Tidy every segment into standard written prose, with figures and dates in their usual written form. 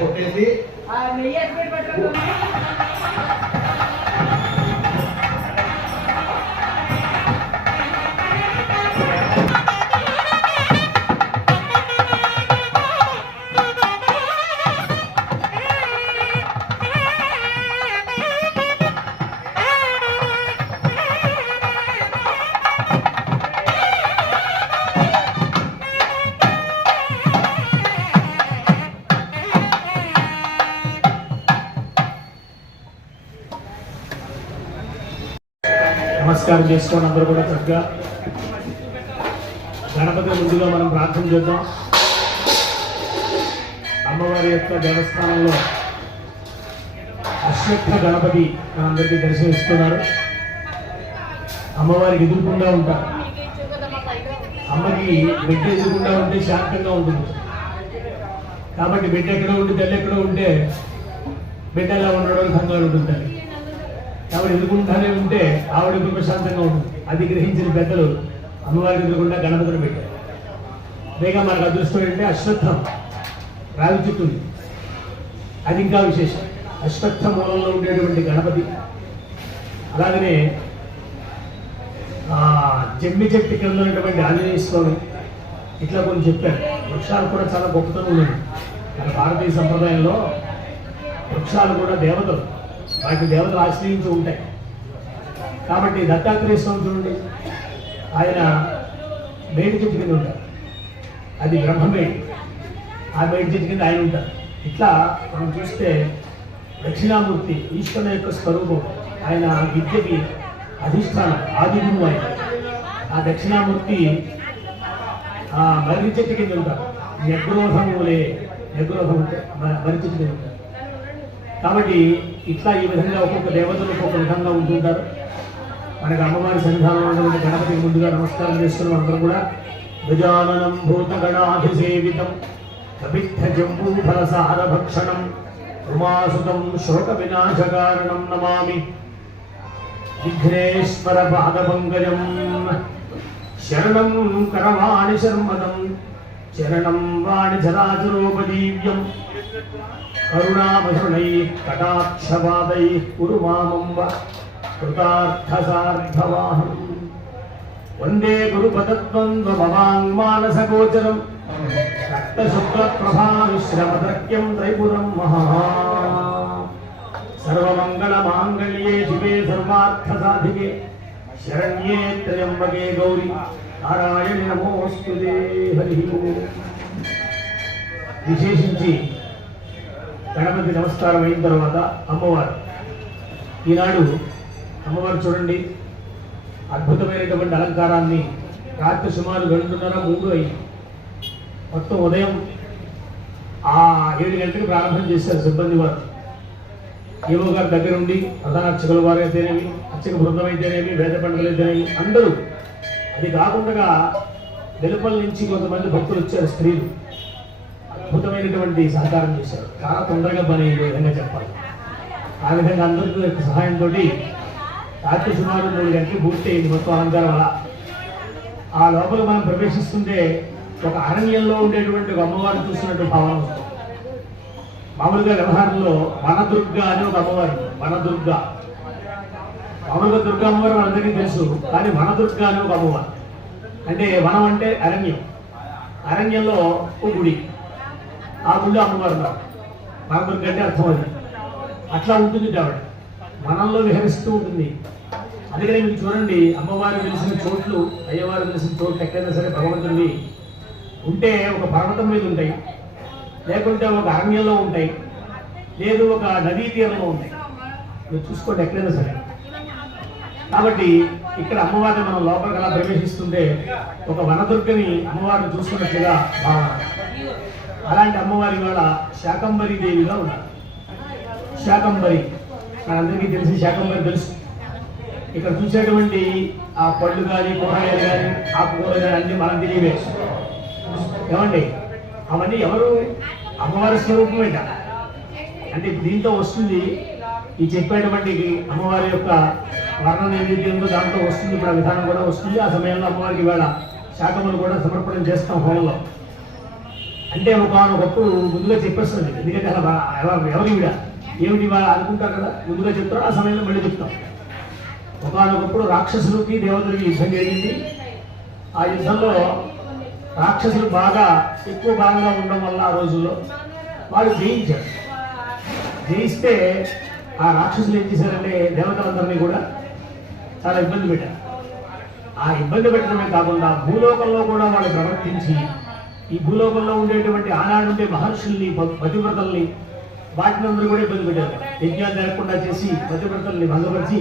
కొట్టేసి నమస్కారం చేసుకోండి. అందరూ కూడా చక్కగా గణపతి ముందుగా మనం ప్రార్థన చేద్దాం. అమ్మవారి యొక్క దేవస్థానంలో అశ్వత్థ గణపతి మనందరికీ దర్శనమిస్తున్నారు. అమ్మవారికి ఎదురుకుండా ఉంటారు. అమ్మకి బిడ్డ ఎదురుకుండా ఉంటే శాంతంగా ఉంటుంది. కాబట్టి బిడ్డ ఎక్కడో ఉంటే తల్లి ఎక్కడో ఉంటే బిడ్డ ఎలా ఉండడం కంగారు ఉంటుంది తల్లి. కాబట్టి ఎదుర్కొంటానే ఉంటే ఆవిడ ప్రశాంతంగా ఉంటుంది. అది గ్రహించిన పెద్దలు అమ్మవారికి ఎదురుకుండా గణపతిని పెట్టారు. పైగా మనకు అదృష్టం ఏంటంటే అశ్వత్థం రావి చెట్టు ఉంది. అది ఇంకా విశేషం. అశ్వత్థ మూలంలో ఉండేటువంటి గణపతి. అలాగనే జమ్మి చెట్టు కింద ఉన్నటువంటి ఆంజనేయ స్వామి ఇట్లా కొన్ని చెప్పారు. వృక్షాలు కూడా చాలా గొప్పతనం ఉన్నాయి. మన భారతీయ సంప్రదాయంలో వృక్షాలు కూడా దేవతలు, వాటి దేవతలు ఆశ్రయించి ఉంటాయి. కాబట్టి దత్తాత్రేయ స్వామి చూడండి, ఆయన మేడి చెట్టు కింద ఉంటారు, అది బ్రహ్మమేడి. ఆ మేడి చెట్టు కింద ఆయన ఉంటారు. ఇట్లా మనం చూస్తే దక్షిణామూర్తి ఈశ్వరుని యొక్క స్వరూపం. ఆయన విద్యకి అధిష్టానం, ఆది గురువు ఆయన. ఆ దక్షిణామూర్తి ఆ మర్రి చెట్టు కింద ఉంటారు. నెగ్రోధములే, నెగ్రోధం అంటే మర్రి చెట్టు కింద ఉంటారు. కాబట్టి ఇట్లా ఈ విధంగా ఒక్కొక్క దేవతలు ఒక్కొక్క విధంగా ఉంటుంటారు. మనకి అమ్మవారి సన్నిధానంలో ఉన్నటువంటి గణపతికి ముందుగా నమస్కారం చేసుకున్న అందరూ కూడా గజాననం భూతగణాధిసేవితం కపిత్థ జంబూఫల సారభక్షణం ఉమాసుతం శోక వినాశకారణం నమామి విఘ్నేశ్వర పాదపంకజం శరణం కరవాణి శర్మదం చరణం వాణి చరాచరోపజీవ్యం కరుణామధునై కటాక్షపాదై కురు మామంబ కృతార్థసార్థవాహం వందే గురుపదద్వంద్వమవాంగ్మానసగోచరం రక్తశుక్లప్రభావిశ్రమద్రక్యం త్రైపురం మహా సర్వమంగళమాంగళ్యే శివే సర్వార్థసాధికే శరణ్యే త్రయంబకే గౌరీ నారాయణి నమోస్తుతే. హరి ఓం. విశేషించి గణపతి నమస్కారం అయిన తర్వాత అమ్మవారు, ఈనాడు అమ్మవారు చూడండి అద్భుతమైనటువంటి అలంకారాన్ని రాత్రి సుమారు 2:30-3 అయింది. మొత్తం ఉదయం 7 గంటలకు ప్రారంభం చేశారు సిబ్బంది వారు. ఏవో గారి దగ్గర ఉండి ప్రధాన అర్చకుల వారు అయితేనేమి, అర్చక బృందం అయితేనేమి, వేద పండుగలు అయితేనేమి అందరూ. అది కాకుండా వెలుపల నుంచి కొంతమంది భక్తులు వచ్చారు, స్త్రీలు. అద్భుతమైనటువంటి సహకారం చేశారు. చాలా తొందరగా పని అయ్యే విధంగా చెప్పాలి. ఆ విధంగా అందరి యొక్క సహాయంతో రాత్రి సుమారు 3 గంటలు పూర్తి అయింది మొత్తం అలంకారం. అలా ఆ లోపల మనం ప్రవేశిస్తుంటే ఒక అరణ్యంలో ఉండేటువంటి ఒక అమ్మవారిని చూసినట్టు భావన వస్తుంది. మామూలుగా వ్యవహారంలో వనదుర్గ అని ఒక అమ్మవారి, వనదుర్గ. మామూలుగా దుర్గా అమ్మవారు మనందరికీ తెలుసు, కానీ వనదుర్గ అని ఒక అమ్మవారు. అంటే వనం అంటే అరణ్యం, అరణ్యంలో ఒక గుడి, ఆ గుడిలో అమ్మవారు ఉన్నారు. వనదుర్గ అంటే అర్థం అది. అట్లా ఉంటుంది కాబట్టి వనంలో విహరిస్తూ ఉంటుంది. అందుకనే మీరు చూడండి, అమ్మవారు వెలిసిన చోట్లు, అయ్యవారు వెలిసిన చోట్లు ఎక్కడైనా సరే భగవంతుడివి ఉంటే ఒక పర్వతం మీద ఉంటాయి, లేకుంటే ఒక అరణ్యంలో ఉంటాయి, లేదు ఒక నదీ తీరంలో ఉంటాయి. మీరు చూసుకోండి ఎక్కడైనా సరే. కాబట్టి ఇక్కడ అమ్మవారిని మనం లోపలికి అలా ప్రవేశిస్తుంటే ఒక వనదుర్గని అమ్మవారిని చూసుకున్నట్లుగా భావన. అలాంటి అమ్మవారి వాళ్ళ శాకంబరి దేవిగా ఉన్నారు. శాకంబరి మనందరికీ తెలిసి, శాకంబరి తెలుసు. ఇక్కడ చూసేటువంటి ఆ పళ్ళు కానీ, కూరగాయలు కానీ, ఆకుకూరలు కానీ అన్ని మనం తెలియవే. ఏమండి, అవన్నీ ఎవరు? అమ్మవారి స్వరూపమేట. అంటే దీంతో వస్తుంది ఈ చెప్పేటువంటి అమ్మవారి యొక్క వర్ణన ఏదైతే ఉందో దాంట్లో వస్తుంది. ఇప్పుడు ఆ విధానం కూడా వస్తుంది. ఆ సమయంలో అమ్మవారికి ఇవాళ శాఖములు కూడా సమర్పణం చేస్తాం హోమంలో. అంటే ఒకప్పుడు ముందుగా చెప్పేస్తుంది. ఎందుకంటే అలా ఎవరు ఇవిడ ఏమిటి ఇవాళ అనుకుంటారు కదా, ముందుగా చెప్తారు. ఆ సమయంలో మళ్ళీ చెప్తాం. ఒకప్పుడు రాక్షసులకి దేవతలకి యుద్ధం జరిగింది. ఆ యుద్ధంలో రాక్షసులు బాగా ఎక్కువ భాగంగా ఉండడం వల్ల ఆ రోజుల్లో వాళ్ళు జయించారు. జయిస్తే ఆ రాక్షసులు ఏం చేశారంటే దేవతలందరినీ కూడా చాలా ఇబ్బంది పెట్టారు. ఆ ఇబ్బంది పెట్టడమే కాకుండా భూలోకంలో కూడా వాళ్ళు ప్రవర్తించి ఈ భూలోకంలో ఉండేటువంటి ఆనాడు ఉండే మహర్షుల్ని, పతివ్రతల్ని, వాటిని అందరూ కూడా ఇబ్బంది పెట్టారు. యజ్ఞాలు జరగకుండా చేసి పతివ్రతల్ని భంగపరిచి,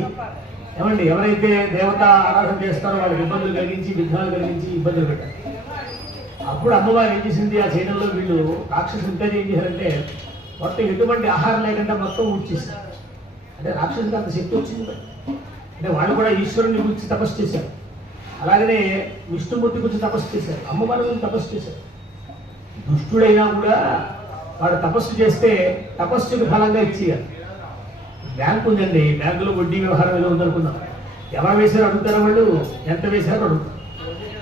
ఏమండి ఎవరైతే దేవత ఆరాధన చేస్తారో వాళ్ళకి ఇబ్బందులు కలిగించి, విఘ్నాలు కలిగించి ఇబ్బందులు పెట్టారు. అప్పుడు అమ్మవారు ఏం చేసింది, ఆ చైనంలో వీళ్ళు రాక్షసులు ఇంకా ఏం చేశారంటే మొత్తం ఎటువంటి ఆహారం లేకుండా మొత్తం ఊడ్చేశారు. అంటే రాక్షసులకు అంత శక్తి వచ్చింది. అంటే వాళ్ళు కూడా ఈశ్వరుని గురించి తపస్సు చేశారు. అలాగనే విష్ణుమూర్తి గురించి తపస్సు చేశారు, అమ్మవారి గురించి తపస్సు చేశారు. దుష్టుడైనా కూడా వాడు తపస్సు చేస్తే తపస్సుకి ఫలంగా ఇచ్చేయాలి. బ్యాంకు ఉందండి, బ్యాంకులో వడ్డీ వ్యవహారం ఏదో ఉందనుకున్నాం. ఎవరు వేశారో అడుగుతారు, వాళ్ళు ఎంత వేశారో అడుగుతారు.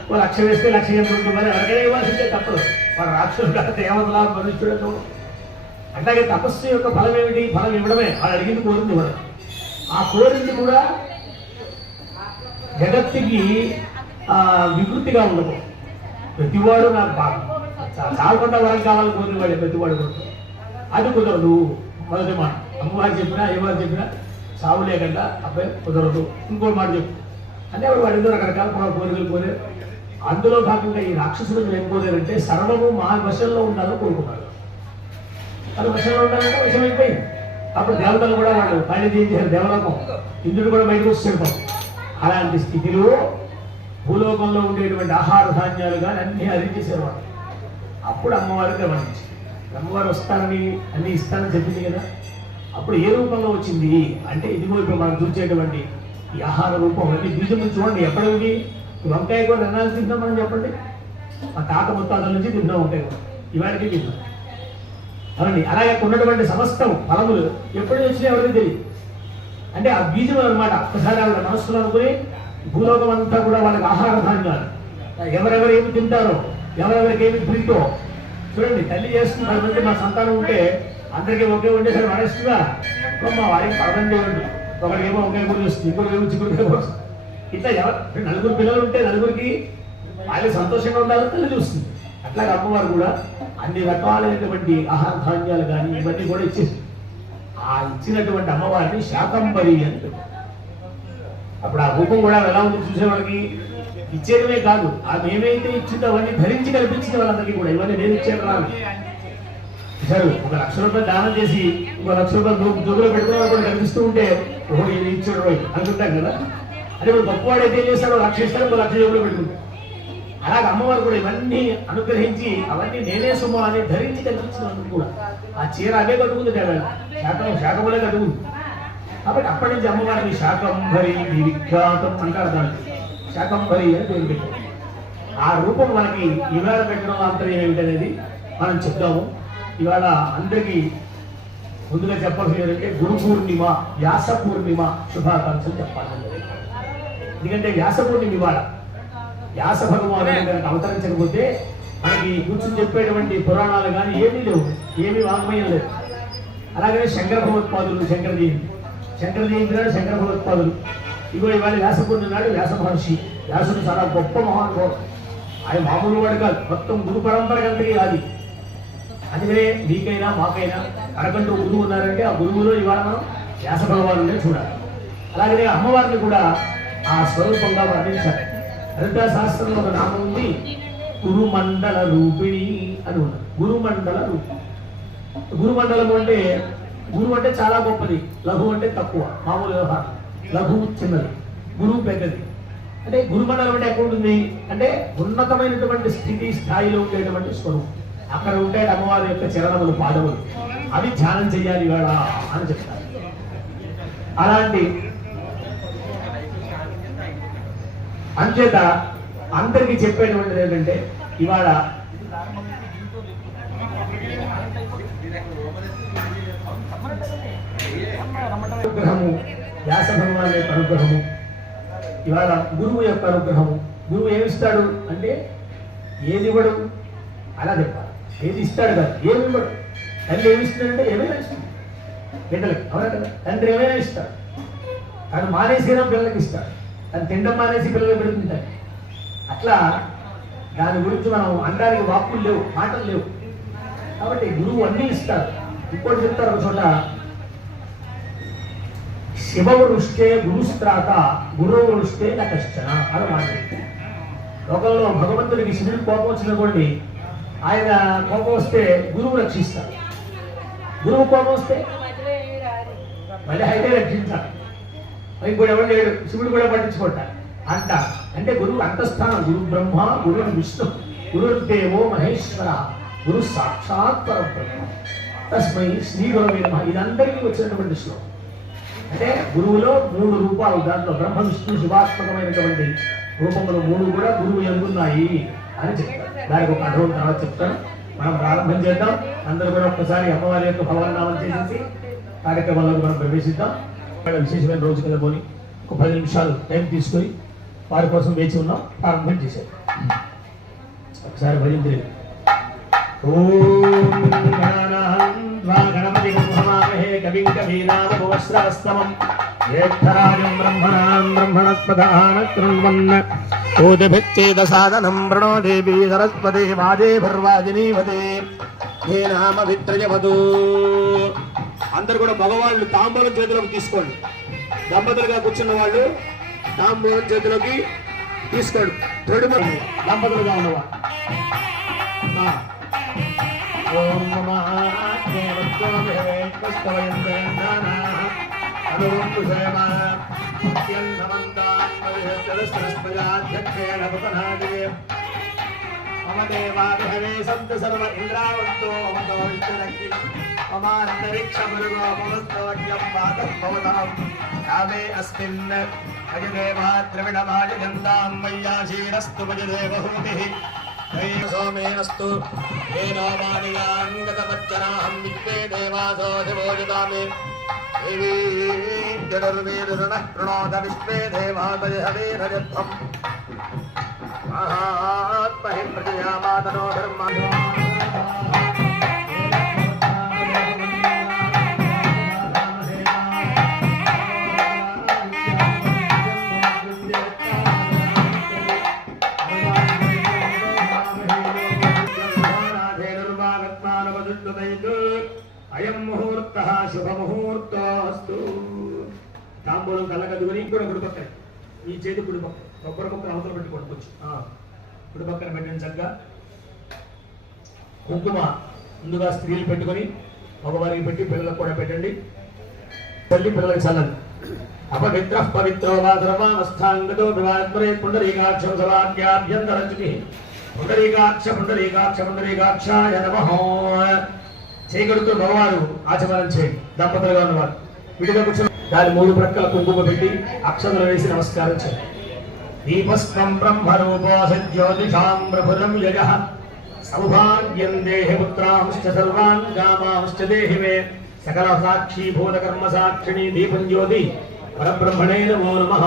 1,00,000 వేస్తే 1,00,000 ఎంత ఉంటుంది, మరి ఎవరికైనా ఇవ్వాల్సిందే తప్పదు. వాడు రాక్షసుడు దేవతలా మనుష్యుడు. అట్లాగే తపస్సు యొక్క ఫలం ఏమిటి? ఫలం ఇవ్వడమే. వాళ్ళు అడిగింది కోరింది ఇవ్వడం. ఆ కోరింది కూడా జగత్తుకి వికృతిగా ఉండదు. ప్రతివాడు నాకు చాలకుండా వరం కావాలని కోరిన వాడే ప్రతివాడు కోరుతాడు. అది కుదరదు. మొదటి మాట అమ్మవారు చెప్పినా, అయ్యవారు చెప్పినా సావు లేకుండా అబ్బాయి కుదరదు. ఇంకో మాట చెప్పు, అంటే వాళ్ళు రకరకాల కోరికలు కోరారు. అందులో భాగంగా ఈ రాక్షసులు ఏం కోరారంటే సర్వము మా వశంలో ఉండాలని కోరుకున్నారు. అది వశంలో ఉండాలంటే వశమైపోయింది. అప్పుడు దేవతలు కూడా వాళ్ళు పని చేశారు. దేవలోకం ఇంద్రుడు కూడా బయటకు వచ్చాడు. అలాంటి స్థితిలో భూలోకంలో ఉండేటువంటి ఆహార ధాన్యాలు కానీ అన్నీ అరిచేశారు వాళ్ళు. అప్పుడు అమ్మవారు గమనించి అమ్మవారు వస్తానని అన్ని ఇస్తానని చెప్పింది కదా. అప్పుడు ఏ రూపంలో వచ్చింది అంటే ఇదిగో ఇప్పుడు మనం చూసేటువంటి ఈ ఆహార రూపం అన్ని బీజం చూడండి. ఎప్పటికి వంకాయ కూడా అన్నాలు తింటాం మనం చెప్పండి. మా తాత ముత్తాతల నుంచి తింటాం వంకాయ కూడా, ఇవాళకి తింటాం అవండి. అలాగే ఉన్నటువంటి సమస్తం ఫలములు ఎప్పటి వచ్చినా ఎవరికి తెలియదు. అంటే ఆ బీజం అనమాట. ఒక్కసారి వాళ్ళ మనస్సులో అనుకుని భూలోకం అంతా కూడా వాళ్ళకి ఆహార ధాన్యాలు, ఎవరెవరు ఏమి తింటారో, ఎవరెవరికి ఏమి ప్రీతో చూడండి. తల్లి చేస్తుంది 10 మంది మా సంతానం ఉంటే అందరికీ ఒకే ఉండేసరి వాడేస్తుందా? మా వారికి 10 మంది ఉంది. ఒకరికేమో ఒకే గురి వస్తుంది, ఇంకొకరేమో చిక్కుడుకాయ వస్తుంది. ఇట్లా ఎవరు 4 పిల్లలు ఉంటే 4కి వాళ్ళు సంతోషంగా ఉండాలని తల్లి చూస్తుంది. అట్లాగే అమ్మవారు కూడా అన్ని రకాలైనటువంటి ఆహార ధాన్యాలు కానీ ఇవన్నీ కూడా ఇచ్చేసి ఆ ఇచ్చినటువంటి అమ్మవారిని శాకంబరి అని పెట్టారు. అప్పుడు ఆ రూపం కూడా ఎలా ఉంది చూసేవాళ్ళకి. ఇచ్చేయడమే కాదు, ఆమె ఏమైతే ఇచ్చిందో అవన్నీ ధరించి కల్పించిన వాళ్ళందరికీ కూడా ఇవన్నీ నేను ఇచ్చాను రాను సార్. 1 లక్ష రూపాయలు దానం చేసి 1 లక్ష రూపాయలు జోబులో పెట్టుకునే కూడా కనిపిస్తూ ఉంటే ఓహో ఇది ఇచ్చాడు రోయ్ అనుకుంటాం కదా. అంటే ఇప్పుడు గొప్పవాడు అయితే ఏం చేస్తాడు, 1 లక్ష ఇస్తాడు, 1 లక్ష జోబులో పెట్టుకుంటాడు. అలాగే అమ్మవారు కూడా ఇవన్నీ అనుగ్రహించి అవన్నీ నేనే సుమ అని ధరించి కనిపించినందుకు కూడా ఆ చీర అవే కట్టుకుంది. శాఖములే కట్టుకుంది. కాబట్టి అప్పటి నుంచి అమ్మవారిని శాకంభరి విఖ్యాతం అంటారు. దాన్ని శాకంభరి అని పేరు పెట్టారు. ఆ రూపం మనకి ఇవాళ పెట్టడం అంతరం ఏమిటనేది మనం చెప్తాము. ఇవాళ అందరికీ ముందుగా చెప్పాల్సింది ఏంటంటే గురు పూర్ణిమ, వ్యాస పూర్ణిమ శుభాకాంక్షలు చెప్పాలి. ఎందుకంటే వ్యాస పూర్ణిమ ఇవాళ వ్యాస భగవానుడు కనుక అవతరించకపోతే మనకి కూర్చుని చెప్పేటువంటి పురాణాలు కానీ ఏమీ లేవు, ఏమీ వాంగ్మయం లేదు. అలాగనే శంకర భగవత్పాదులు, శంకర జయంతి నాడు శంకర భగవత్పాదులు. ఇగో ఇవాళ వ్యాస పూర్ణిమ నాడు వ్యాస మహర్షి. వ్యాసుడు చాలా గొప్ప మహానుభావుడు. ఆయన మామూలు వాడు కాదు, మొత్తం గురు పరంపర కంటే అది. అందుకనే మీకైనా మాకైనా మనకంటూ గురువు ఉన్నారంటే ఆ గురువులో ఇవాళ మనం వ్యాస భగవానుడే చూడాలి. అలాగనే అమ్మవారిని కూడా ఆ స్వరూపంగా వర్ణించాలి. లలితా శాస్త్రంలో ఒక నామం ఉంది, గురుమండల రూపిణి అని ఉన్నది. గురుమండల రూపిణి. గురుమండలము అంటే గురువు అంటే చాలా గొప్పది, లఘు అంటే తక్కువ, మామూలు వ్యవహారం. లఘు చిన్నది, గురువు పెద్దది. అంటే గురుమండలం అంటే ఎక్కడ ఉంటుంది అంటే ఉన్నతమైనటువంటి స్థితి స్థాయిలో ఉండేటువంటి స్వరూపం. అక్కడ ఉంటే అమ్మవారి యొక్క చరణములు, పాదములు అవి ధ్యానం చెయ్యాలి ఇవాళ అని చెప్తారు. అలాంటి అంచేత అందరికీ చెప్పేటువంటిది ఏంటంటే ఇవాళ అనుగ్రహము, వ్యాస భగవాన్ యొక్క అనుగ్రహము, ఇవాళ గురువు యొక్క అనుగ్రహము. గురువు ఏమిస్తాడు అంటే ఏది ఇవ్వడు అలా చెప్పాలి. ఏది ఇస్తాడు కాదు, ఏమి ఇవ్వడు. తండ్రి ఏమిస్తాడంటే ఏమైనా ఇస్తాడు బిడ్డలకి, అవునా కదా. తండ్రి ఏమైనా ఇస్తాడు. తను మానేసిన పిల్లలకి ఇస్తాడు, తను తినడం మానేసి పిల్లలు పెడుతుంటాడు. అట్లా దాని గురించి మనం అనడానికి వాక్కులు లేవు, మాటలు లేవు. కాబట్టి గురువు అన్నీ ఇస్తాడు. ఇంకోటి చెప్తారు ఒక చోట, శివవృష్టే గురుస్త్రాత గురువృష్టే నా కష్టన అని మాట. లోకంలో భగవంతుడికి శివుడికి కోపం వచ్చినటువంటి ఆయన కోపం వస్తే గురువు రక్షిస్తాడు. గురువు కోపం వస్తే మళ్ళీ అయితే రక్షించాలి. ఇంకోటి ఎవరు లేడు, శివుడు కూడా పట్టించుకుంటాడు అంట. అంటే గురువు అంతఃస్థానం. గురు బ్రహ్మ, గురు విష్ణు, గురుదేవో మహేశ్వర, గురు సాక్షాత్ పరబ్రహ్మ తస్మై శ్రీ గురవే నమః. ఇదందరికీ వచ్చినటువంటి శ్లోకం. అంటే గురువులో 3 రూపాలు, దాంట్లో బ్రహ్మ విష్ణు శివాత్మకమైనటువంటి రూపములు 3 కూడా గురువు ఎందున్నాయి అని చెప్తారు. దానికి ఒక అర్థం తర్వాత చెప్తాను. మనం ప్రారంభం చేద్దాం. అందరూ కూడా ఒక్కసారి అమ్మవారి యొక్క భవనామం చేసేసి కార్యక్రమాలకు మనం ప్రవేశిద్దాం. విశేషమైన రోజు కదా పోని ఒక 10 నిమిషాలు టైం తీసుకొని వారి కోసం వేచి ఉన్నాం. ప్రారంభం చేశారు. ఒకసారి భజించే గణపతి కవిం కవీనామవస్రవస్తమం జ్యేష్ఠరాజం బ్రహ్మణాం బ్రహ్మణస్పదాన కృణ్వన్ ఓదభిచ్ఛేదసాదనం ప్రణో దేవీ సరస్వతి వాజేభిర్వాజినీవతే ఏ నామ విత్రయవదు. అందరు కూడా మగవాళ్ళు తాంబూలం చేతులకు తీసుకోండి. దంపతులుగా కూర్చున్న వాళ్ళు తాంబూలం చేతిలోకి తీసుకోండి. తొడిమ దంపతులుగా ఉన్నవా ఓం నమః మమ దేవాదిహవే సంతు సర్వ ఇంద్రావంతో మమతో విష్ణురక్తి మమాంతరిక్షమృగో మమస్తవజ్ఞం వాతః భవతాం కామే అస్మిన్ అజదేవా ద్రవిణమాజగంధాం మయ్యాశీరస్తు మజదేవహూతిః సోమేనస్తు ఏనో మానియాన్గతమజ్జనాహం విశ్వే దేవాసో శివోజితామే దేవీ జడుర్వేదురుణః ప్రణోద విశ్వే దేవాదయహవేరజధ్వం మహాత్మహి ప్రజయామాతనో ధర్మా అయం ముహూర్త శుభముహూర్తోస్తు. తాంబూలం కళ్ళకద్దుకొని కూడా కుడి పక్కన ఈ చేతి కుడి పక్క కొబ్బరి పక్కన అవతల పెట్టి కొట్టుకోవచ్చు. కుడి పక్కన పెట్టిన చక్కగా కుంకుమ ముందుగా స్త్రీలు పెట్టుకొని మగవారికి పెట్టి పిల్లలకు కూడా పెట్టండి. తల్లి పిల్లలకు చల్లండి. అపవిత్ర పవిత్రో వా సర్వావస్థాంగతో వివాత్మరే పుండరీకాక్షం సవాక్యాభ్యంతరచుతి పుండరీకాక్ష పుండరీకాక్ష పుండరీకాక్షాయ నమః. చేయగలుగుతూ మగవారు ఆచమనం చేయండి. దంపతులుగా ఉన్నవారు విడిగా కూర్చొని దాని 3 ప్రక్కల కుంకుమ పెట్టి అక్షతలు వేసి నమస్కారం చేయండి. దీపస్వం బ్రహ్మరూపో సజ్యోతిషాం ప్రభురం యజః సౌభాగ్యం దేహి పుత్రాంశ్చ సర్వాన్ కామాంశ్చ దేహి మే సకల సాక్షి భూత కర్మ సాక్షిణి దీపం జ్యోతి పరబ్రహ్మణే నమో నమః.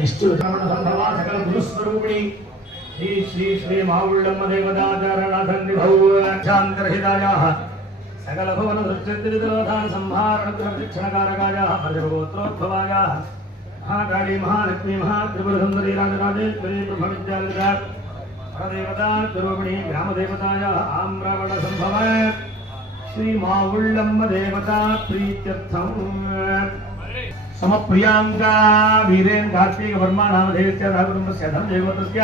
నిష్ఠు సంభవ సకల గురుస్వరూపిణి శ్రీ శ్రీ శ్రీ మావుళ్ళమ్మ దేవతాచారణాధన్విభౌచాంతర్హితాయాః సకల భువన దృష్టిర్దిరోధాన సంహారణ ప్రశిక్షణకారకాయాః ప్రజగోత్రోద్భవాయాః మహాకాళీ మహాలక్ష్మీ మహాత్రిపుర సుందరీ రాజరాజేశ్వరీ బ్రహ్మవిద్యాలయ పరదేవతా స్వరూపిణి గ్రామదేవతాయాః ఆమ్రవణ సంభవ శ్రీ మావుళ్ళమ్మ దేవతా ప్రీత్యర్థం సమప్రియాంకా వీరేన్ కార్తీక వర్మ నామధేయస్య రాఘుర్మస్య ధర్మదేవతస్య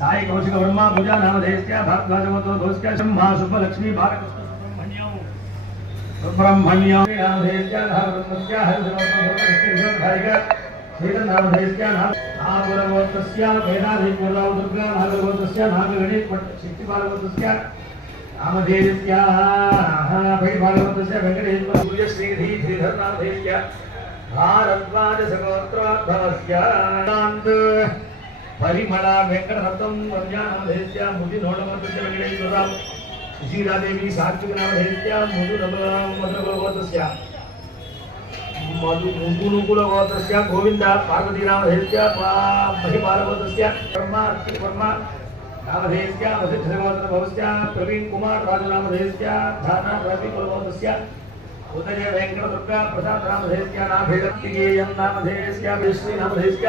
సాయి కౌశిక వర్మ పూజా నామధేయస్య భారద్వాజవతోస్య శంభా శుభలక్ష్మీ భారకృష్ణ సుబ్రహ్మణ్యం నామధేయస్య రాఘుర్మస్య హరిదేవతోస్య శ్రీధర్ నామధేయస్య నాగరవతస్య వేదాధిపూర్వ దుర్గా నాగరవతస్య నాగగణేశ శక్తిపాలవతస్య నామధేయస్య భైభాగవతస్య వెంకటేశ్వర సూర్య శ్రీధీ శ్రీధర్ నామధేయస్య భారద్వాజ సగోత్రోద్భవస్య పరిమళ వెంకటరత్నం వంజానామధేయస్య ముది నోడమర్తస్య వెంకటేశ్వర సుశీలాదేవి సాత్విక నామధేయస్య మధురగోత్రస్య మధునుకులగోత్రస్య గోవింద పార్వతీ నామధేయస్య మహిపాలగోత్రస్య బ్రహ్మ వర్మ నామధేయస్య వసిష్ఠగోత్రభవస్య ప్రవీణ్ కుమార్ రాజు నామధేయస్య ధాన రవి కులగోత్రస్య ఉదయ వెంకట దుర్గా ప్రసాద్ నామధేయస్య నాభేదం నామధేయస్య విష్ణు నామధేయస్య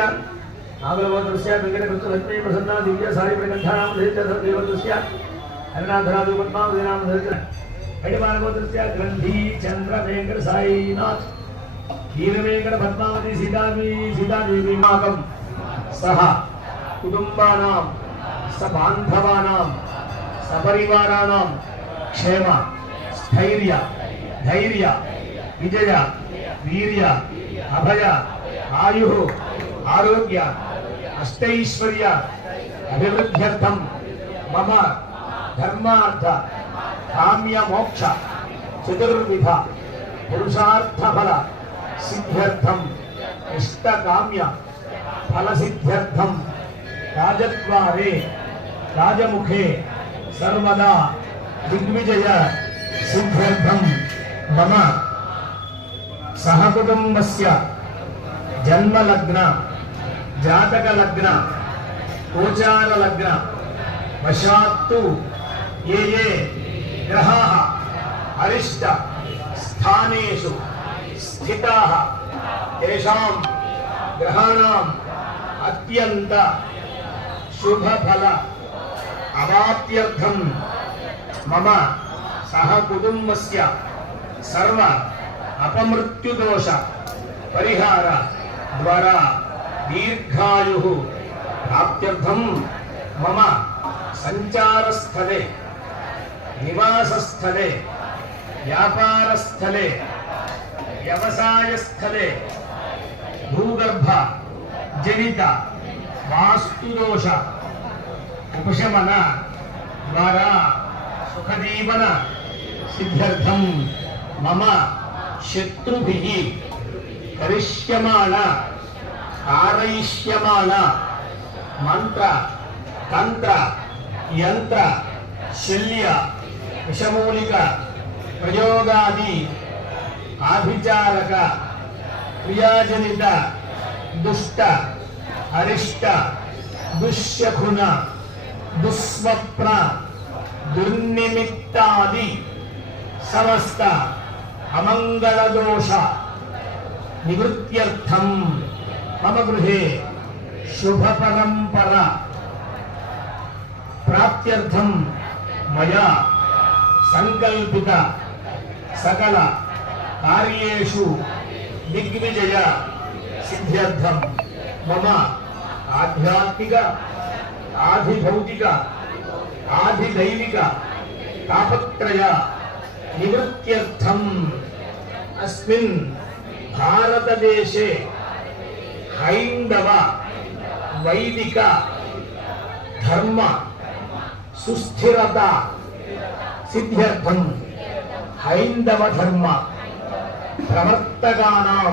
నాగరగోత్రస్య వెంకటకృష్ణ లక్ష్మీ ప్రసన్న దివ్య సాయి ప్రకంఠ నామధేయస్య దేవతస్య హరినాథరాజు పద్మావతి నామధేయస్య హరిపాలగోత్రస్య గ్రంథి చంద్ర వెంకట సాయినాథ్ వీర వెంకట పద్మావతి సీతాదేవి మాకం సహ కుటుంబానాం సబాంధవానాం సపరివారాణాం క్షేమ స్థైర్య ధైర్య విజయ వీర్య అభయ ఆయు ఆరోగ్య అష్టైశ్వర్య అభివృద్ధ్యర్థం మమ ధర్మార్థ కామ్య మోక్ష చతుర్విధ పురుషార్థ ఫల సిద్ధ్యర్థం ఇష్టకామ్య ఫల సిద్ధ్యర్థం రాజద్వారే రాజముఖే సర్వదా దిగ్విజయ సిద్ధ్యర్థం మమ సహకుటుంబస్య జన్మలగ్న జాతకలగ్న గోచారలగ్న వశాత్తు ఏ ఏ గ్రహాः అరిష్ట స్థానేషు స్థితాः తేషాం గ్రహాణాం అత్యంత శుభఫల అవాప్త్యర్థం మమ సహకుటుంబస్య సర్వ అపమృత్యుదోష పరిహార ద్వారా దీర్ఘాయుః ప్రాప్త్యర్థం మమ సంచారస్థలే నివాసస్థలే వ్యాపారస్థలే వ్యవసాయస్థలే భూగర్భ జనిత వాస్తుదోష ఉపశమన ద్వారా సుఖజీవన సిద్ధ్యర్థం మమ శత్రుభిః కరిష్యమాణ कारयिष्यमाण मंत्र तंत्र यंत्र शल्य विषमूलिक प्रयोगादि आभिचारक क्रियाजनित दुष्ट अरिष्ट दुष्यखुन दुस्वप्न दुर्निमित्तादि समस्त अमंगल दोष निवृत्त्यर्थम मम गृहे शुभ परंपरा प्राप्त्यर्थम मया संकल्पित सकल कार्येषु दिग्विजय सिद्ध्यर्थम मम आध्यात्मिक आधिभौतिक आधिदैविक तापत्रय निवृत्त्यर्थम अस्मिन् भारतदेशे हैंदव वैदिक धर्म सुस्थिरता सिद्ध्यर्थम हैंदव धर्म प्रवर्तकानां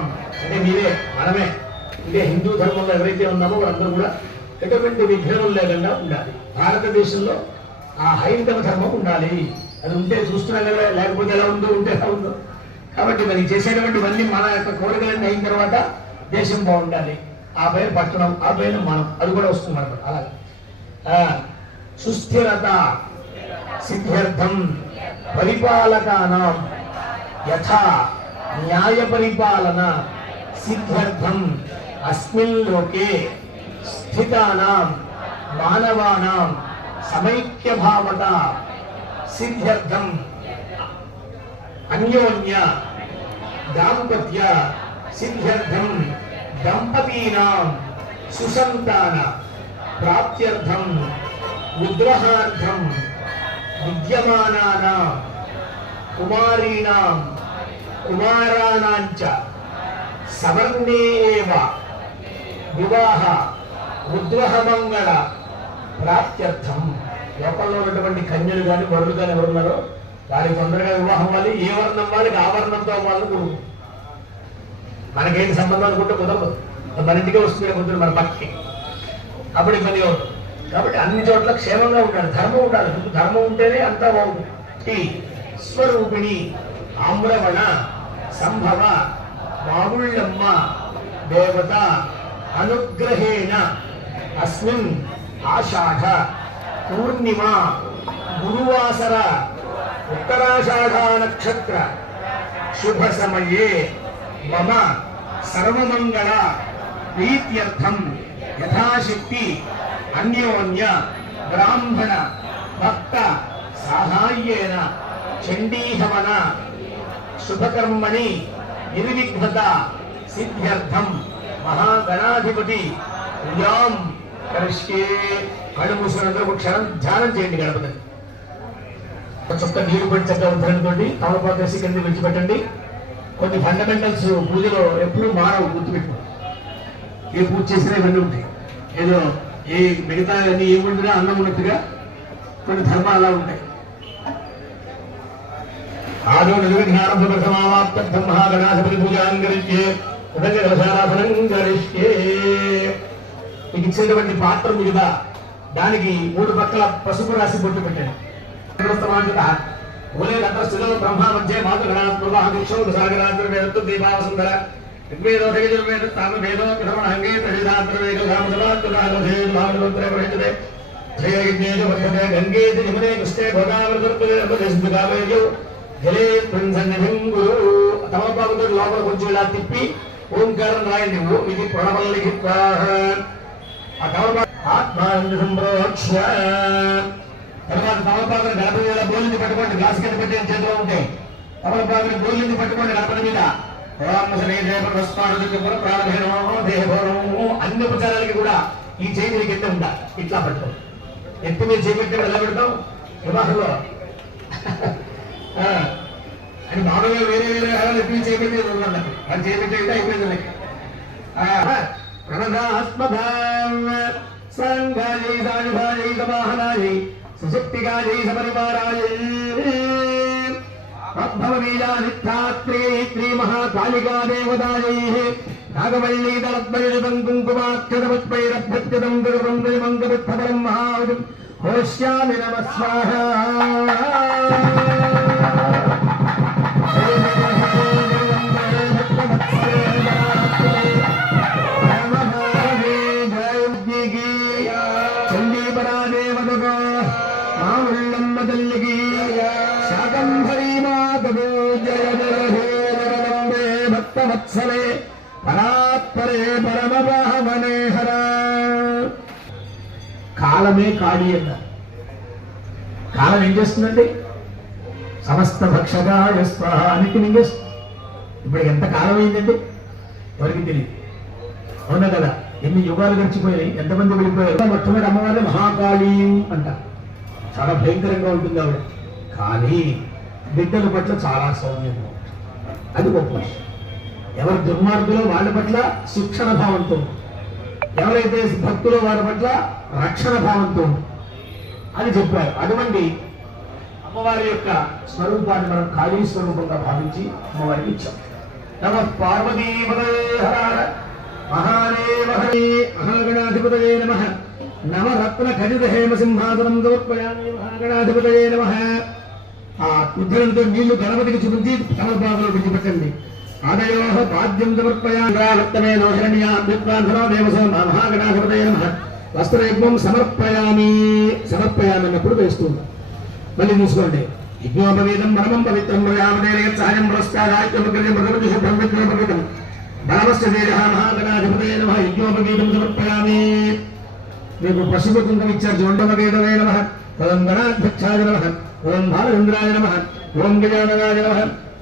అంటే మీరే మనమే ఇదే హిందూ ధర్మంలో ఎవరైతే ఉన్నామో వాళ్ళందరూ కూడా ఎటువంటి విఘ్నం లేకుండా ఉండాలి. భారతదేశంలో ఆ హైందవ ధర్మం ఉండాలి. అది ఉంటే చూస్తున్నాం కదా, లేకపోతే ఎలా ఉందో ఉంటే ఎలా ఉందో. కాబట్టి మరి చేసేటువంటివన్నీ మన యొక్క కోరికలన్నీ అయిన తర్వాత దేశం బాగుండాలి, ఆ పైన పట్టణం, ఆ పైన మనం, అది కూడా వస్తుంది అనమాట. అలాగే సుస్థిరత సిద్ధ్యర్థం పరిపాలకానాం యథా న్యాయ పరిపాలన సిద్ధ్యర్థం అస్మిన్ లోకే స్థితానాం మానవానాం సమైక్య భావత సిద్ధ్యర్థం అన్యోన్య దాంపత్య సిద్ధ్యర్థం దంపతీనాం సుసంతాన ప్రాప్త్యర్థం ఉద్రహార్థం విద్యమానానాం కుమారీణాం కుమారాణాంచ సవర్ణే ఏవ వివాహ ఉద్వహమంగళ ప్రాప్త్యర్థం. లోకంలో ఉన్నటువంటి కన్యలు కానీ వరులు కానీ ఎవరున్నారో వారికి తొందరగా వివాహం అవ్వాలి. ఏ వర్ణం వాళ్ళకి ఆ వర్ణంతో వాళ్ళని కొడుకు. మనకేంటి సంబంధం అనుకుంటే కుదరదు, మన ఇంటికే వస్తుంది కుదరదు, మన పక్కకి, అప్పుడు ఇబ్బంది అవుతుంది. కాబట్టి అన్ని చోట్ల క్షేమంగా ఉండాలి, ధర్మం ఉండాలి. ధర్మం ఉంటేనే అంతా బాగుంటుంది. స్వరూపిణి ఆమ్రవణ సంభవ మావుళ్ళమ్మ దేవత అనుగ్రహేణ అస్మిన్ ఆషాఢ పూర్ణిమ గురువాసర ఉత్తరాషాఢ నక్షత్ర శుభ సమయే మమ సర్వమంగళ ప్రీత్యర్థం యథాశక్తి అన్యోన్య బ్రాహ్మణ భక్త సాహాయ్యేన చండీహవన శుభకర్మణి నిర్విఘ్నత సిద్ధ్యర్థం మహాగణాధిపతి పూజాం కరిష్యే. కళ్ళు మూసుకున్నందుకు క్షణం ధ్యానం చేయండి గణపతిని. చొక్క నీరు పడి చక్క ఉద్ధరణతో తమలపాకు వేసి కింద విడిచిపెట్టండి. కొన్ని ఫండమెంటల్స్ పూజలో ఎప్పుడు మానవు, గుర్తుపెట్టు. ఏ పూజ చేసినా ఇవన్నీ ఉంటాయి. ఏదో ఏ మిగతా అన్ని ఏముంటున్నా అన్నం ఉన్నట్టుగా కొన్ని ధర్మాలు అలా ఉంటాయి. ఆదో నిర్విఘ్నారంభ ప్రథమావాప్తం మహాగణాధిపతి పూజాంగరిష్యే ఉదకలశాసనం గరిష్యే. మీకు ఇచ్చేటువంటి పాత్ర మీద దానికి 3 పక్కల పసుపు రాసి బొట్టు పెట్టండి. మూలే స్థిలో బ్రహ్మ మధ్య మాతృగణాత్మవాహ దీక్షోసాగరాత్ర దీపావసుందర ఋగ్వేదోషేద తామ వేదో హంగే ప్రజాత్రే గంగే జమునే కృష్ణే భోగావృతేజో జలే సన్నిధిం గురు. తమలపాకుతో లోపల కొంచెం ఇలా తిప్పి ఓంకారం రాయండి. ఓం ఇది ప్రణవల్లికి ఆ తమలపాకు ఆత్మానంద సంప్రోక్ష. తర్వాత తమలపాకుని గణపతి మీద బోలింది పట్టుకోండి. గ్లాస్ కింద పెట్టి చేతిలో ఉంటాయి. తమలపాకుని బోలింది పట్టుకోండి గణపతి మీద. అన్ని ఉపచారాలకి కూడా ఈ చేయి నీకు ఎత్తే ఉండాలి. ఇట్లా పట్టుకో. ఎత్తి మీరు చేపెట్టే ఎలా పెడతాం వివాహంలో అని మామూలుగా వేరే వేరే ఎత్తి చేపెట్టే ఉండాలి. అది చేపెట్టే అయిపోయింది. సంఘాజీ సాయుధాజీ సమాహనాజీ సుశక్తిగాజీ సపరివారాజీ భవనీయాధిష్టాత్రే శ్రీ మహాకాళికా దేవతాయై నాగవల్లీ దళద్వైతం కుంకుమాక్షరపుష్పైరభ్యర్చితం దుర్గంధమంగపుత్ఫలం మహావిజం హోష్యామి నమః స్వాహా. చండీపరాదేవతగా మావుళ్ళమ్మ తల్లికి శాకంభరీ మాతకు జయ జయ హే జగదంబే భక్తవత్సలే పరాత్పరే పరమపావనే హర. కాలమే కాళీ అన్నారు. కాలం ఏం చేస్తుందండి? సమస్త భక్షగాయ స్వాహ అన్నిటి మింగేస్తుంది. ఇప్పుడు ఎంత కాలం అయిందండి ఎవరికి తెలియదు. అవునా కదా? ఎన్ని యుగాలు గడిచిపోయాయి, ఎంతమంది వెళ్ళిపోయారు. మొట్టమొదటి అమ్మవారిని మహాకాళీ అంట. చాలా భయంకరంగా ఉంటుంది ఆవిడ. కానీ బిడ్డల పట్ల చాలా సౌమ్యంగా ఉంటుంది. అది గొప్ప విషయం. ఎవరు దుర్మార్గులో వాళ్ళ పట్ల శిక్షణ భావంతో, ఎవరైతే భక్తులో వాళ్ళ పట్ల రక్షణ భావంతో అని చెప్పారు. అటువంటి అమ్మవారి యొక్క స్వరూపాన్ని మనం కాళీ స్వరూపంగా భావించి అమ్మవారికి ఇచ్చాం. నమ పార్వతీపదహర మహాదేవ హరే మహాగణాధిపతయే నమః. నవరత్న ఖచ్చిత హేమ సింహాసనం సమర్పయామి మహాగణాధిపతయే నమః. ఆ ఉద్ధరణతో నీళ్లు గణపతికి చూపించి తమలపాకులో విడిచిపెట్టండి. ఆదయో పాద్యం సమర్పయామి నోహిరణ్యాభ్యుత్వాంధనో దేవసో మహాగణాధిపతయే నమః. వస్త్రయజ్ఞం సమర్పయామి అన్నప్పుడు వేస్తుంది. మళ్ళీ చూసుకోండి. యజ్ఞోపవీతం పరమం పవిత్రం ప్రయామదేన సహాయం పురస్కారాజ్ఞం బలవస్య మహాగణాధిపతయే నమః. యజ్ఞోపవీతం సమర్పయామి. మీకు పశువు కుంకుమ ఇచ్చారు. జోండమవేదవే నమః. ఓం గణాధ్యక్షాయ నమః. ఓం బాలచంద్రాయ నమః. ఓం గజాననాయ నమః.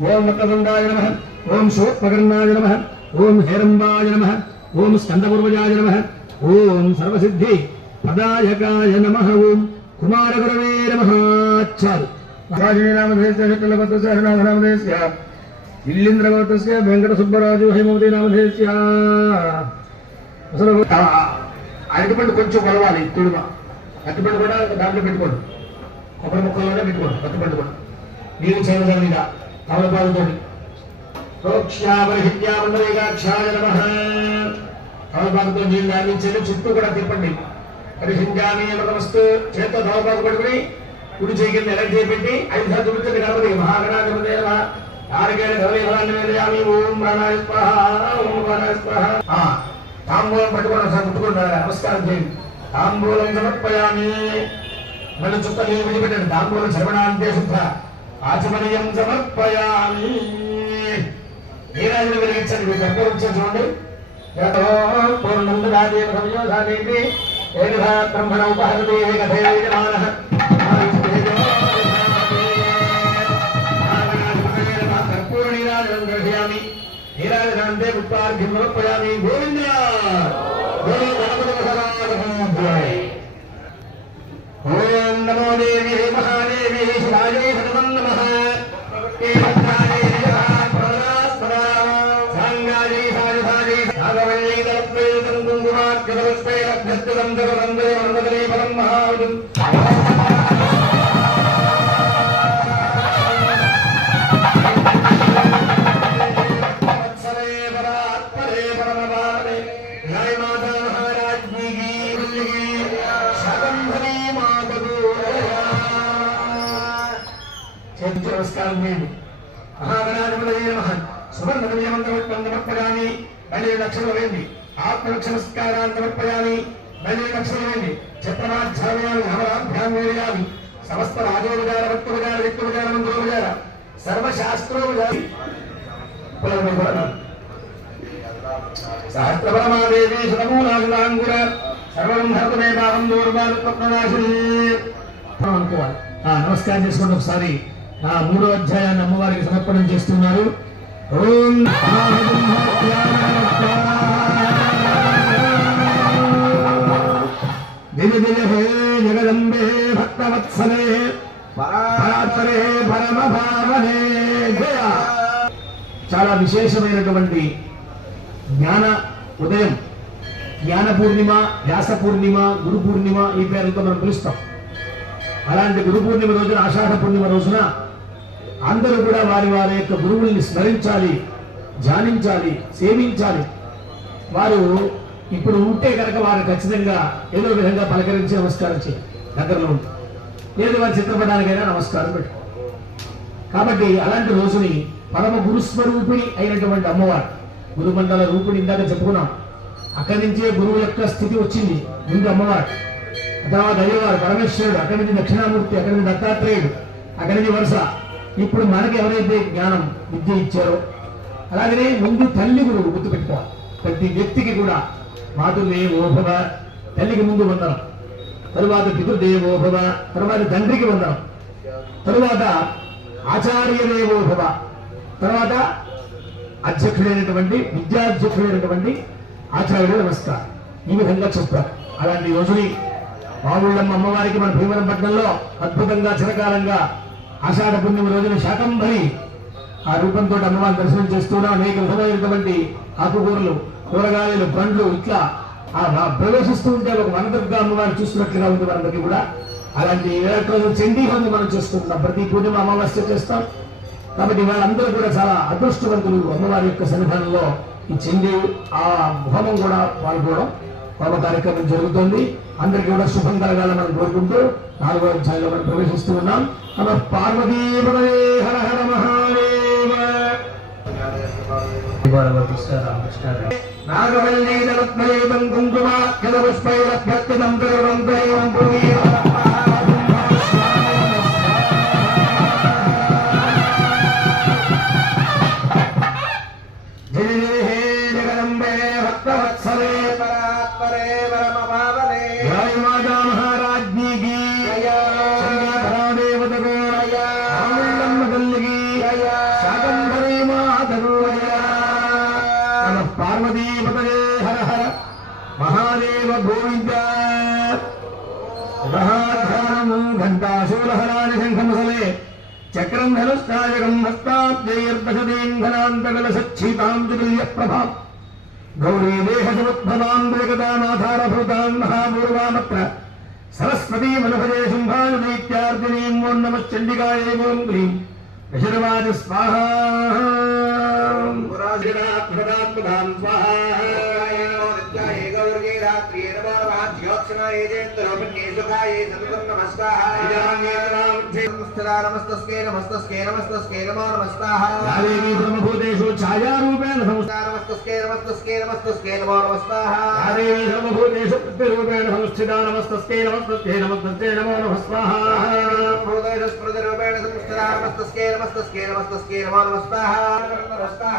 ఓం వక్రతుండాయ నమః. ఓం శోత్పకర్ణాయ నమః. ఓం హేరంబాయ నమః. ఓం స్కందపూర్వజాయ నమః. ఓం సర్వసిద్ధి పదాయకాయ నమః. ఓం కుమారగురవే నమః. చాలు. నామధేయ ఇల్లింద్రగోత్రస్య వెంకట సుబ్బరాజు హేమవతి నామధేయ. అసలు అరటిపండు కొంచెం కొలవాలి. తుడుమ అరటిపండు కూడా దాంట్లో పెట్టుకోండి. కొబ్బరి ముక్కలోనే పెట్టుకోండి. అరటిపండు కూడా నీరు చేయడం మీద తమలపాలతో ప్రోక్ష్యామరిహిత్యామండలేగాక్షాయ నమః. తమలపాలతో నీళ్ళు అందించండి. చుట్టూ కూడా తిప్పండి. పరిహింజామి అమృతమస్తు. చేత్తో తమలపాకు పట్టుకుని కుడి చేయి ఎలా చేపెట్టి 5 సార్లు చూపించండి. గణపతి మహాగణాధిపతయే నమః. తాంబూలం పట్టుకుని ముట్టుకుంటారు. నమస్కారం చేయండి. తాంబూలం సమర్పయామి. మళ్ళీ చుక్క నీళ్ళు విడిపెట్టండి. తాంబూలం శ్రవణాంతే శుద్ధ ఆచమనీయం సమర్పయామి. నీరాజులు వెలిగించండి. మీరు దగ్గర వచ్చారు చూడండి. బ్రహ్మణ ఉపహరతే కథేయమానః. నీరాజనంతే పుష్పార్ఘ్యం సమర్పయామి. గోవింద ఓం నమో దేవి మహాదేవి శివాజీ సతతం నమః. సాంగాజీ సాయుధాజీ నాగవల్లీ దళద్వైతం కుంకుమాక్షరపుష్పైరభ్యర్చితం దుర్గంధమంగళీ ఫలం మహావిజం. నమస్కారం చేయండి. మహాగణాధిపతయే నమః. సువర్ణమయమంత్రం సమర్పయామి. మళ్ళీ లక్షలు వేయండి. ఆత్మలక్ష నమస్కారాన్ని సమర్పయామి. మళ్ళీ లక్షలు వేయండి. చిత్రమాధ్యాయాలు నవరాభ్యాం వేయాలి. సమస్త రాజోపచార భక్తోపచార వ్యక్తోపచార మంత్రోపచార సర్వశాస్త్రోపచార సహస్రపరమాదేవి శతమూలాంగుర సర్వం ధర్మమే భావం దూర్వాలునాశిని అనుకోవాలి. నమస్కారం చేసుకోండి. ఒకసారి 3వ అధ్యాయాన్ని అమ్మవారికి సమర్పణం చేస్తున్నారు. ఓం దిన దిన హే జగదంబే భక్తవత్సలే పరాత్పరే పరమ భావనే జయ. చాలా విశేషమైనటువంటి జ్ఞాన ఉదయం, జ్ఞాన పూర్ణిమ, వ్యాస పూర్ణిమ, గురు పూర్ణిమ ఈ పేరుతో మనం పిలుస్తాం. అలాంటి గురు పూర్ణిమ రోజున, ఆషాఢ పూర్ణిమ రోజున అందరూ కూడా వారి వారి యొక్క గురువుల్ని స్మరించాలి, ధ్యానించాలి, సేవించాలి. వారు ఇప్పుడు ఉంటే కనుక వారు ఖచ్చితంగా ఏదో విధంగా పలకరించి నమస్కారం చేయాలి. దగ్గరలో ఉంటుంది లేదు వారి చిత్రపటానికైనా నమస్కారం పెట్టు. కాబట్టి అలాంటి రోజుని పరమ గురుస్వరూపిణి అయినటువంటి అమ్మవారు, గురుమండల రూపిణి ఇందాక చెప్పుకున్నాం. అక్కడి నుంచే గురువు యొక్క స్థితి వచ్చింది. ముందు అమ్మవారు, తర్వాత అయ్యవారు పరమేశ్వరుడు, అక్కడి నుంచి దక్షిణామూర్తి, అక్కడి నుంచి దత్తాత్రేయుడు, అక్కడి నుంచి వరుస. ఇప్పుడు మనకి ఎవరైతే జ్ఞానం విద్య ఇచ్చారో అలాగనే ముందు తల్లి గురువు గుర్తుపెట్టుకోవాలి. ప్రతి వ్యక్తికి కూడా మాతృదేవోభవ, తల్లికి ముందు వందనం, తరువాత పితృదేవోభవ, తరువాత తండ్రికి వందనం, తరువాత ఆచార్యదేవోభవ, తర్వాత అధ్యక్షుడైనటువంటి విద్యాధ్యక్షుడైనటువంటి ఆచార్యుడు నమస్కారం. ఈ విధంగా చెప్పారు. అలాంటి రోజుని మావుళ్ళమ్మ అమ్మవారికి మన భీమవరం పట్టణంలో అద్భుతంగా చిరకాలంగా ఆషాఢ పూర్ణిమ రోజున శాకంభరి ఆ రూపంతో అమ్మవారి దర్శనం చేస్తున్నాం. అనేక విధమైనటువంటి ఆకుకూరలు, కూరగాయలు, పండ్లు ఇట్లా ప్రవేశిస్తూ ఉంటే ఒక వనదుర్గ అమ్మవారు చూస్తున్నట్లుగా ఉంది మనందరికీ కూడా. అలాంటి రోజు చండీ హోమం మనం చేసుకుంటున్నాం. ప్రతి పూర్ణిమ అమావాస్య చేస్తాం. కాబట్టి వాళ్ళందరూ కూడా చాలా అదృష్టవంతులు. అమ్మవారి యొక్క సన్నిధానంలో ఈ చండీ ఆ హోమం కూడా పాల్గొనడం, హోమ కార్యక్రమం జరుగుతోంది. అందరికీ కూడా శుభం కలగాలని మనం కోరుకుంటూ 4వ అధ్యాయంలో మనం ప్రవేశిస్తూ ఉన్నాం. నమ పార్వతీపతయే హర హర మహాదేవ. నాగవల్లీ దళత్మయేదం కుంకుమాఖ్యద పుష్పైరభ్యర్థితం ప్రేమం ప్రేమం భూమి. జయ జయ హే జగదంబే భక్తవత్సలే పరాత్పరే పరమ భావనే. జయ మాతా మహారాజ్ఞీ కీ జయ. పరాదేవతకు జయ. ఆముళ్ళమ్మ తల్లికి జయ. శాకంభరీ మాతకు జయ. నమ పార్వతీపతయే హర హర మహాదేవ గోవింద. మహాధ్యానము ఘంటాశూలహరాని శంఖముసలే చక్రం ధనుష్టాయకం హస్తాబ్జైర్దశదేంఘనాంతకలసచ్చీతాంజలియప్రభాం గౌరీ దేహసముద్భవాంద్రికతానాధారభృతాం మహాపూర్వామత్ర సరస్వతీమనుభజే శుంభానుదైత్యార్దినీం ఓం నమః చండికాయై ఓం హ్రీం దశరవాజ స్వాహా. నమస్తస్కే నమస్తస్కే నమస్తస్కే నమో నమస్తాః. దేవీ బ్రహ్మభూతేషు ఛాయారూపేణ సంస్థితా. నమస్తస్కే నమస్తస్కే నమస్తస్కే నమో నమస్తాః. దేవీ బ్రహ్మభూతేషు ప్రతిరూపేణ సంస్థితా. నమస్తస్కే నమస్తస్కే నమస్తస్కే నమో నమః స్వాహా. భూతేషు స్మృతిరూపేణ సంస్థితా. నమస్తస్కే నమస్తస్కే నమస్తస్కే నమో నమస్తాః. నమస్తాః.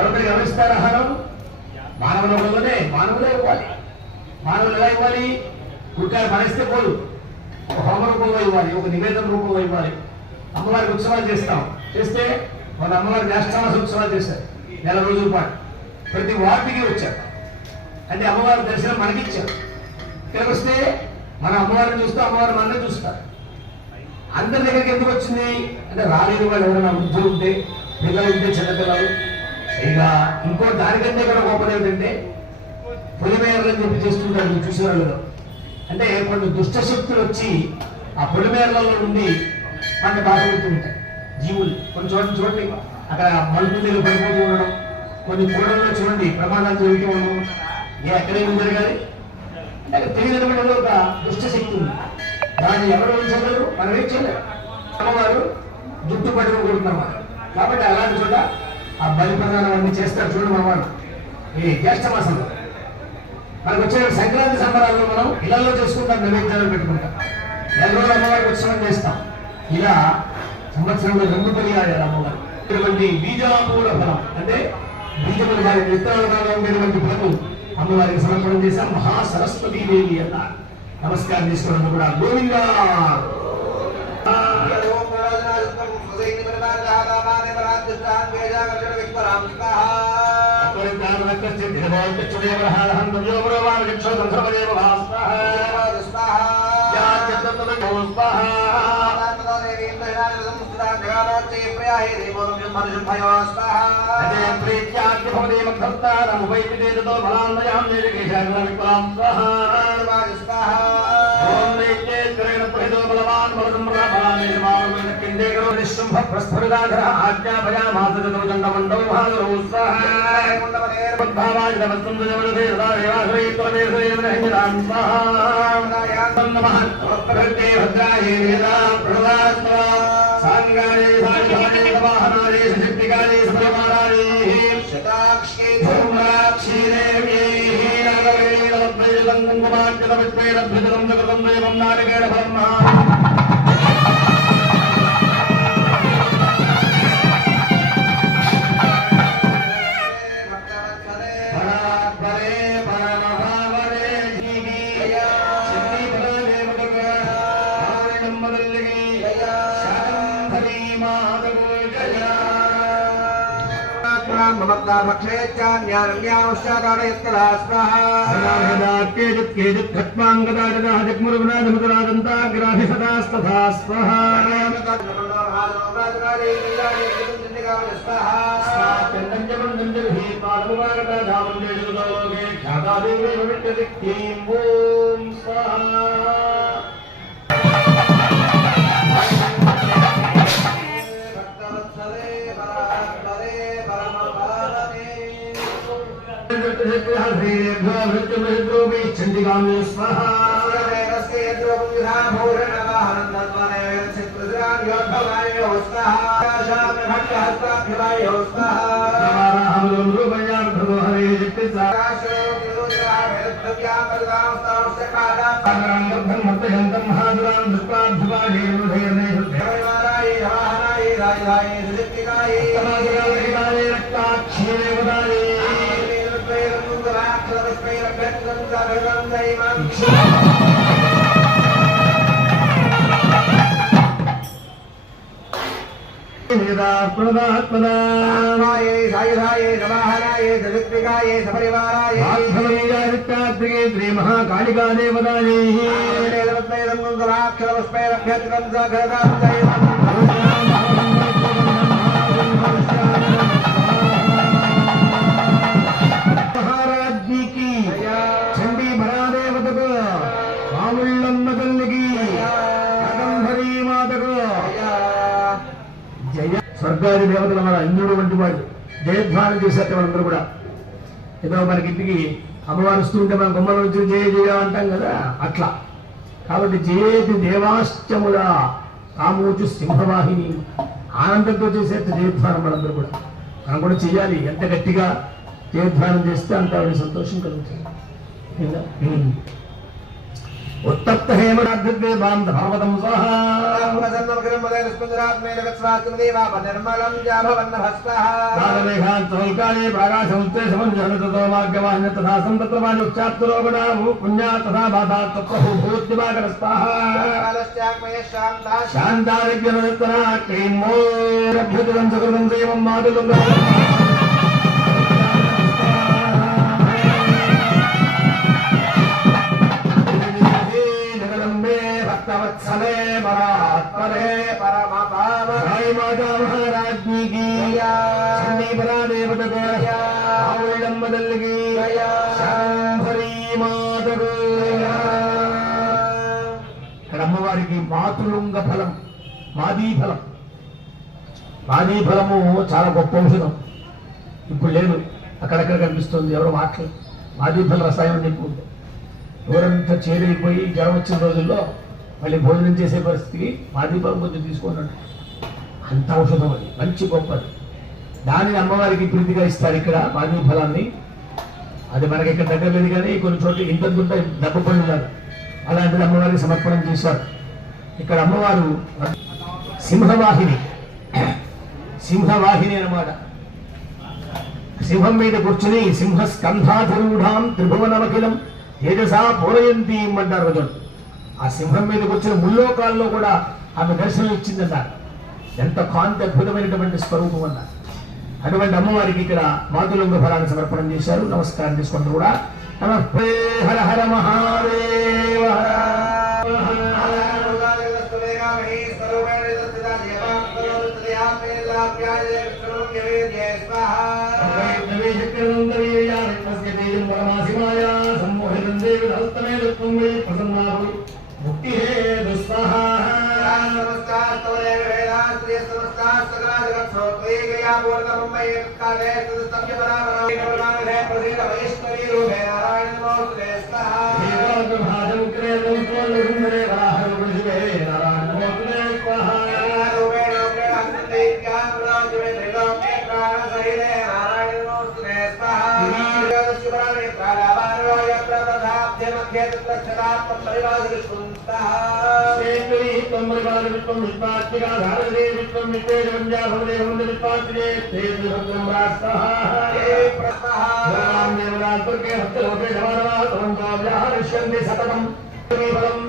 ఎవరికి గమనిస్తారా? హరం మానవులలోనే మానవులే ఇవ్వాలి. మానవులు ఎలా ఇవ్వాలి? గుడ్కాలు పడేస్తే పోదు, ఒక హోమ రూపంలో ఇవ్వాలి, ఒక నివేదన రూపంలో ఇవ్వాలి. అమ్మవారికి ఉత్సవాలు చేస్తాం, చేస్తే మన అమ్మవారి జ్యేష్ఠమాస ఉత్సవాలు చేశారు 4 రోజుల పాటు. ప్రతి వార్డుకి వచ్చారు, అంటే అమ్మవారి దర్శనం మనకి ఇచ్చారు. ఇక్కడికి వస్తే మన అమ్మవారిని చూస్తూ అమ్మవారి మనల్ని చూస్తారు. అందరి దగ్గరికి ఎందుకు వచ్చింది అంటే రాలేని వాళ్ళు ఎవరైనా వృద్ధులు ఉంటే, పిల్లలు ఉంటే, చిన్నపిల్లలు. ఇక ఇంకో దానికంటే కూడా గొప్పది ఏమిటంటే పొలిమేరలని చెప్పి చేస్తుంటారు, మీరు చూసేవాళ్ళు. అంటే కొన్ని దుష్ట శక్తులు వచ్చి ఆ పొలిమేరలలో నుండి పంట బాగుతూ ఉంటాయి జీవులు. కొన్ని చోట్ల చూడండి, అక్కడ మలుపు దగ్గర పడిపోతూ ఉండడం, కొన్ని కూడల్లో చూడండి ప్రమాదాలు జరుగుతూ ఉండడం. ఎక్కడేమి జరగాలి అంటే అక్కడ తెలియనటువంటి ఒక దుష్ట శక్తి ఉంది. దాన్ని ఎవరు చేయగలరు? మనం ఏం చేయలేరు. అమ్మవారు జుట్టు పట్టుకుని కొడుతున్నారు. కాబట్టి అలాంటి చోట ఆ బలి ప్రదానం అన్ని చేస్తారు చూడు మన వాళ్ళు ఈ జ్యేష్ఠ మాసంలో. మనకు వచ్చే సంక్రాంతి సంబరాల్లో మనం ఇళ్లలో చేసుకుంటాం, నైవేద్యాలు పెట్టుకుంటాం, నెల రోజులు అమ్మవారికి ఉత్సవం చేస్తాం. ఇలా సంవత్సరంలో 2 పర్యాయాలు అమ్మవారు ఇటువంటి బీజాపూల ఫలం అంటే బీజములు వారి విత్తనాలుగా ఉండేటువంటి ఫలము అమ్మవారికి సమర్పణం చేశాం. మహాసరస్వతీ దేవి అన్నారు. నమస్కారం చేసుకోవడం కూడా గోవిందా. శ్రీ మహాకాళికా దేవతాయే మహారాజ్ఞికి చండీ బలాదేవతకు మాముళ్ళమ్మ తల్లికి కదంబరీ మాతకు జయ. స్వర్గాది దేవతల మన ఇంద్రుడు వంటి వాడు జయధ్వానం చేసేట వాళ్ళందరూ కూడా. ఏదో మనకి ఇంటికి అమ్మవారు వస్తూ ఉంటే మనం గుమ్మల నుంచి జయ జయ అంటాం కదా, అట్లా. కాబట్టి జయేతి దేవాశ్చముల కామూచు సింహవాహిని ఆనందంతో చేసేట జయధ్వానం మనందరూ కూడా. మనం కూడా చెయ్యాలి. ఎంత గట్టిగా జయధ్వానం చేస్తే అంత సంతోషం కలుగుతుంది. ఉత్తప్త హేమరాధ్యే భావతం మహారాజ్ఞికి దేవతకు ఆవుళ్ళమ్మదల్లికి మాతకు. ఇక్కడ అమ్మవారికి మాతులుంగ ఫలం, మాదీ ఫలం. మాదీ ఫలము చాలా గొప్ప ఔషధం. ఇప్పుడు లేదు, అక్కడక్కడ కనిపిస్తుంది. ఎవరో మాటలు మాదీ ఫల రసాయనం నింపుకుంటే ఎవరంతా చేరైపోయి జ్వరం వచ్చిన రోజుల్లో మళ్ళీ భోజనం చేసే పరిస్థితికి మాదీ ఫలం కొంచెం తీసుకున్నాడు. అంత ఔషధం అది, మంచి గొప్పది. దానిని అమ్మవారికి ప్రీతిగా ఇస్తారు ఇక్కడ మాధవి ఫలాన్ని. అది మనకి ఇక్కడ దగ్గర లేదు కానీ కొన్ని చోట్ల ఇంతంత డబ్బు పడి ఉన్నారు, అలాంటిది అమ్మవారికి సమర్పణం చేశారు. ఇక్కడ అమ్మవారు సింహవాహిని అన్నమాట. సింహం మీద కూర్చుని సింహ స్కంధాధరూఢాం త్రిభువనమఖిలం తేజసా పూరయంతి అంటారు రోజు. ఆ సింహం మీద కూర్చుని ముల్లోకాల్లో కూడా ఆమె దర్శనం ఇచ్చిందన్నారు. ఎంత కాంతి అద్భుతమైనటువంటి స్వరూపం అన్నారు. అటువంటి అమ్మవారికి ఇక్కడ మాతులింగ ఫలాన్ని సమర్పణం చేశారు. నమస్కారం చేసుకుంటూ కూడా నమస్తే హర హర మహాదేవ ముక్తి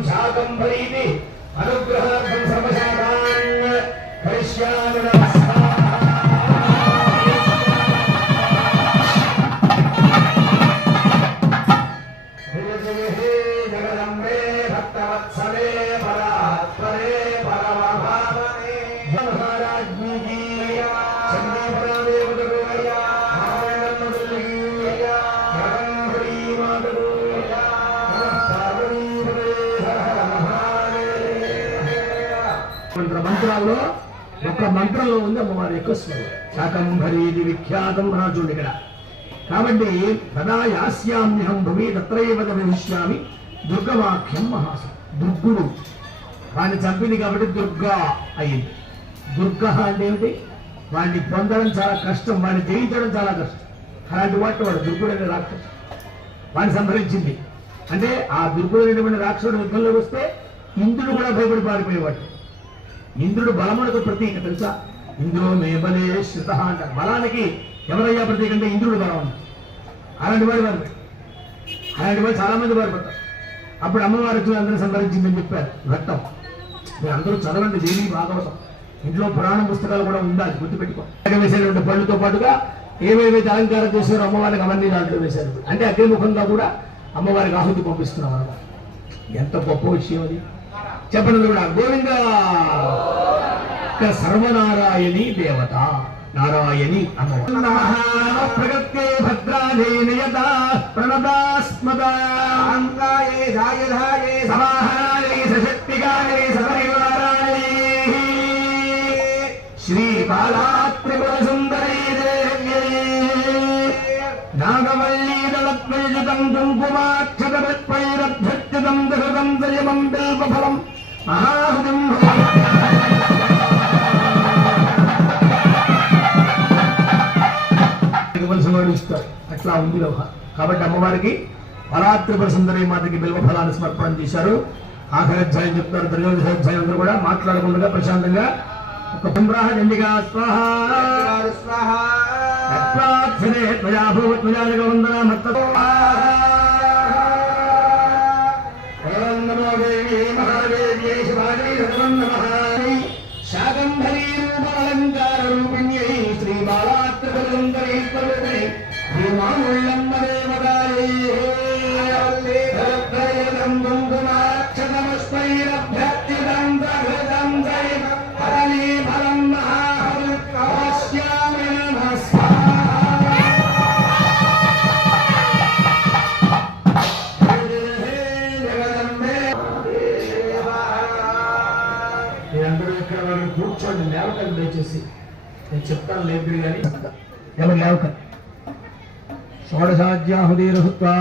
శాకంభరీతి అనుగ్రహార్థం సర్వశాకాన్ కరిష్యామి నమస్కారం. మంత్రాల్లో ఒక మంత్రంలో ఉంది అమ్మవారి యొక్క స్వరం. శాకంభరీది విఖ్యాతం రాజుండి ఇక్కడ. కాబట్టి తదా యాస్యామ్యహం భూమి తత్రైవ భవిష్యామి దుర్గవాక్యం మహాసం. దుర్గుడు వాడిని చంపింది కాబట్టి దుర్గా అయింది. దుర్గ అంటే ఏమిటి? వాడిని పొందడం చాలా కష్టం, వాడిని జయించడం చాలా కష్టం. అలాంటి వాడు దుర్గుడు అనే రాక్షసు వాడిని సంహరించింది. అంటే ఆ దుర్గుడు అనేటువంటి రాక్షసుడు యుద్ధంలోకి వస్తే ఇంద్రుడు కూడా భయపడి పారిపోయేవాడు. ఇంద్రుడు బలమునకు ప్రతీక తెలుసా? ఇంద్రో మేబలే శ్రుత అంటారు. బలానికి ఎవరయ్యా ప్రతీక అంటే ఇంద్రుడు బలం అన్నారు. అలాంటి వాడు చాలా మంది పారిపోతారు. అప్పుడు అమ్మవారు వచ్చి అందరూ సంహరించిందని చెప్పారు ఘట్టం. మీరు అందరూ చదవండి దేవి భాగవతం. ఇంట్లో పురాణ పుస్తకాలు కూడా ఉండాలి, గుర్తుపెట్టుకో. వేసేటువంటి పళ్ళుతో పాటుగా ఏమేమైతే అలంకారం చేశారో అమ్మవారికి అవన్నీ దాంట్లో వేశారు. అంటే అగ్నిముఖంగా కూడా అమ్మవారికి ఆహుతి పంపిస్తున్నాం అన్నమాట. ఎంత గొప్ప విషయం అది చెప్పండి కూడా. గోవింద సర్వనారాయణి దేవత నారాయణి అమ్మవారు. భద్రాజయనయత ప్రణదాస్మదాంగాయే ధాయధాయే సమాహాయే సశక్తిగాయే సపరివారాయే శ్రీ బాలాత్రిపుర సుందరీ దేవ్యే నాగవల్లీదళత్వయుతం కుంకుమాక్షతపైరభ్యర్చితం దహృతం దయమం బిల్వఫలం మహాహుతం ఇస్తారు. అట్లా ఉంది వ్యవహారం. కాబట్టి అమ్మవారికి బలాత్రిపుర సుందరి మాతకి బిల్వ ఫలాన్ని సమర్పణం చేశారు. ఆఖరి అధ్యాయం చెప్తారు. త్రయోదశ అధ్యాయం అందరూ కూడా మాట్లాడకుండా ప్రశాంతంగా ఒక పుంబ్రాహ చండిగా స్వాహాక్షరే త్వయా భూత్వయాజగ వందన మత్తతో నమో దేవి మహాదేవ్యై శివాజీ సర్వం నమః. శాకంభరీ రూపాలంకార రూపిణ్యై శ్రీ బాలాత్రిపుర సుందరీ స్వరూపిణి శ్రీమానుళ్ళమ్మ దేవతాయే ధరత్రయదం కుంకుమాక్షతముష్పైరభ్యర్చితం దహృతం దైవ హరణీ ఫలం మహాహృత్యామి మీరందరూ ఇక్కడ కూర్చోండి. లేవకండి దయచేసి. నేను చెప్తాను లేదు కానీ ఎవరు లేవకండి. షోడశాధ్యాహుదీరహుత్వా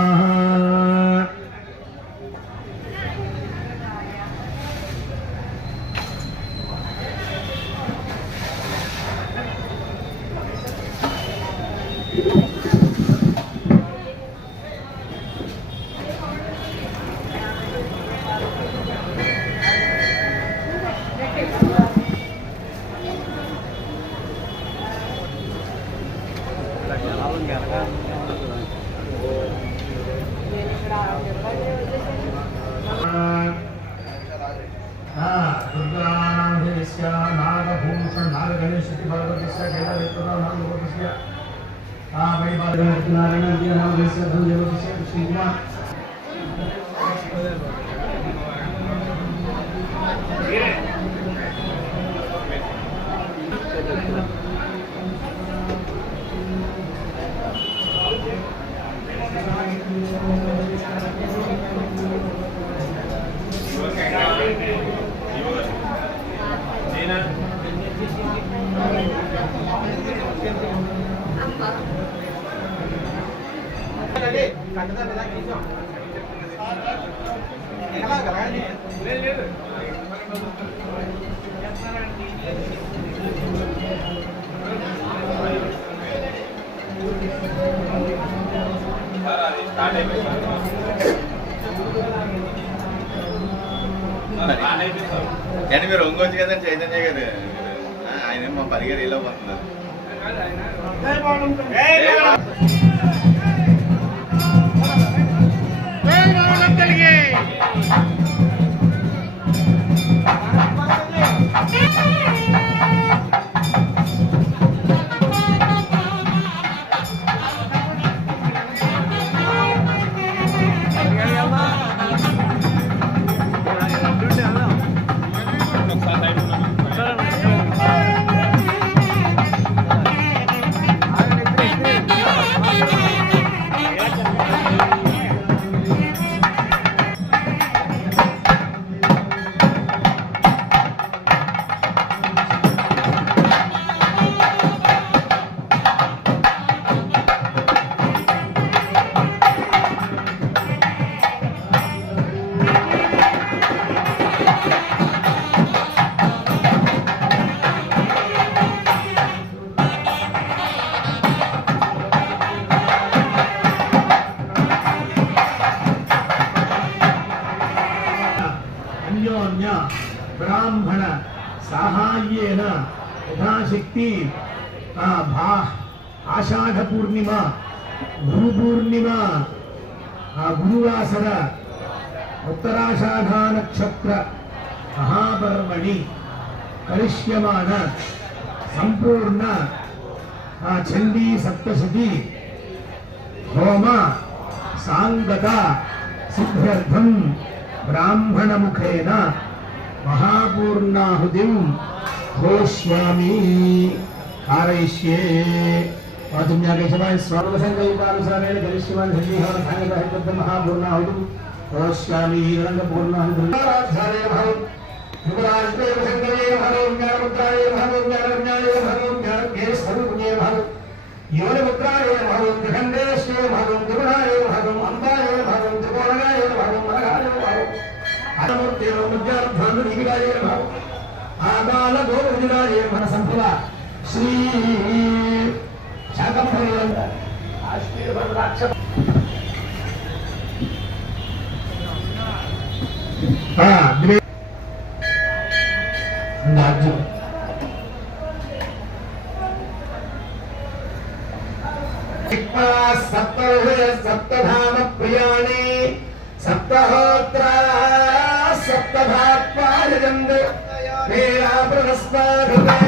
కానీ మీరు ఒంగొచ్చు కదా చైతన్య గారు ఆయన మా పరిగారు ఇలా పోతున్నారు. ब्राह्मण साहाय्येन यथाशक्ति आषाढ़ पूर्णिमा गुरु पूर्णिमा गुरुवासर उत्तराषाढ़ा नक्षत्र महापर्वणि करिष्यमान संपूर्ण चंडी सप्तशती होम सांगता सिद्ध्यर्थम ब्राह्मण मुखेन महापूर्णाहुतिं घोष्यामि कारयिष्ये स्वागतसंकल्पानुसारेण करिष्यमान् संगीतसंगतः महापूर्णाहुतिं घोष्यामि रङ्गपूर्णाहुतिं श्री सप्तधाम प्रियाणि सप्तहोत्र सप्तभात्पायजन्द मेरा प्रस्ताभुते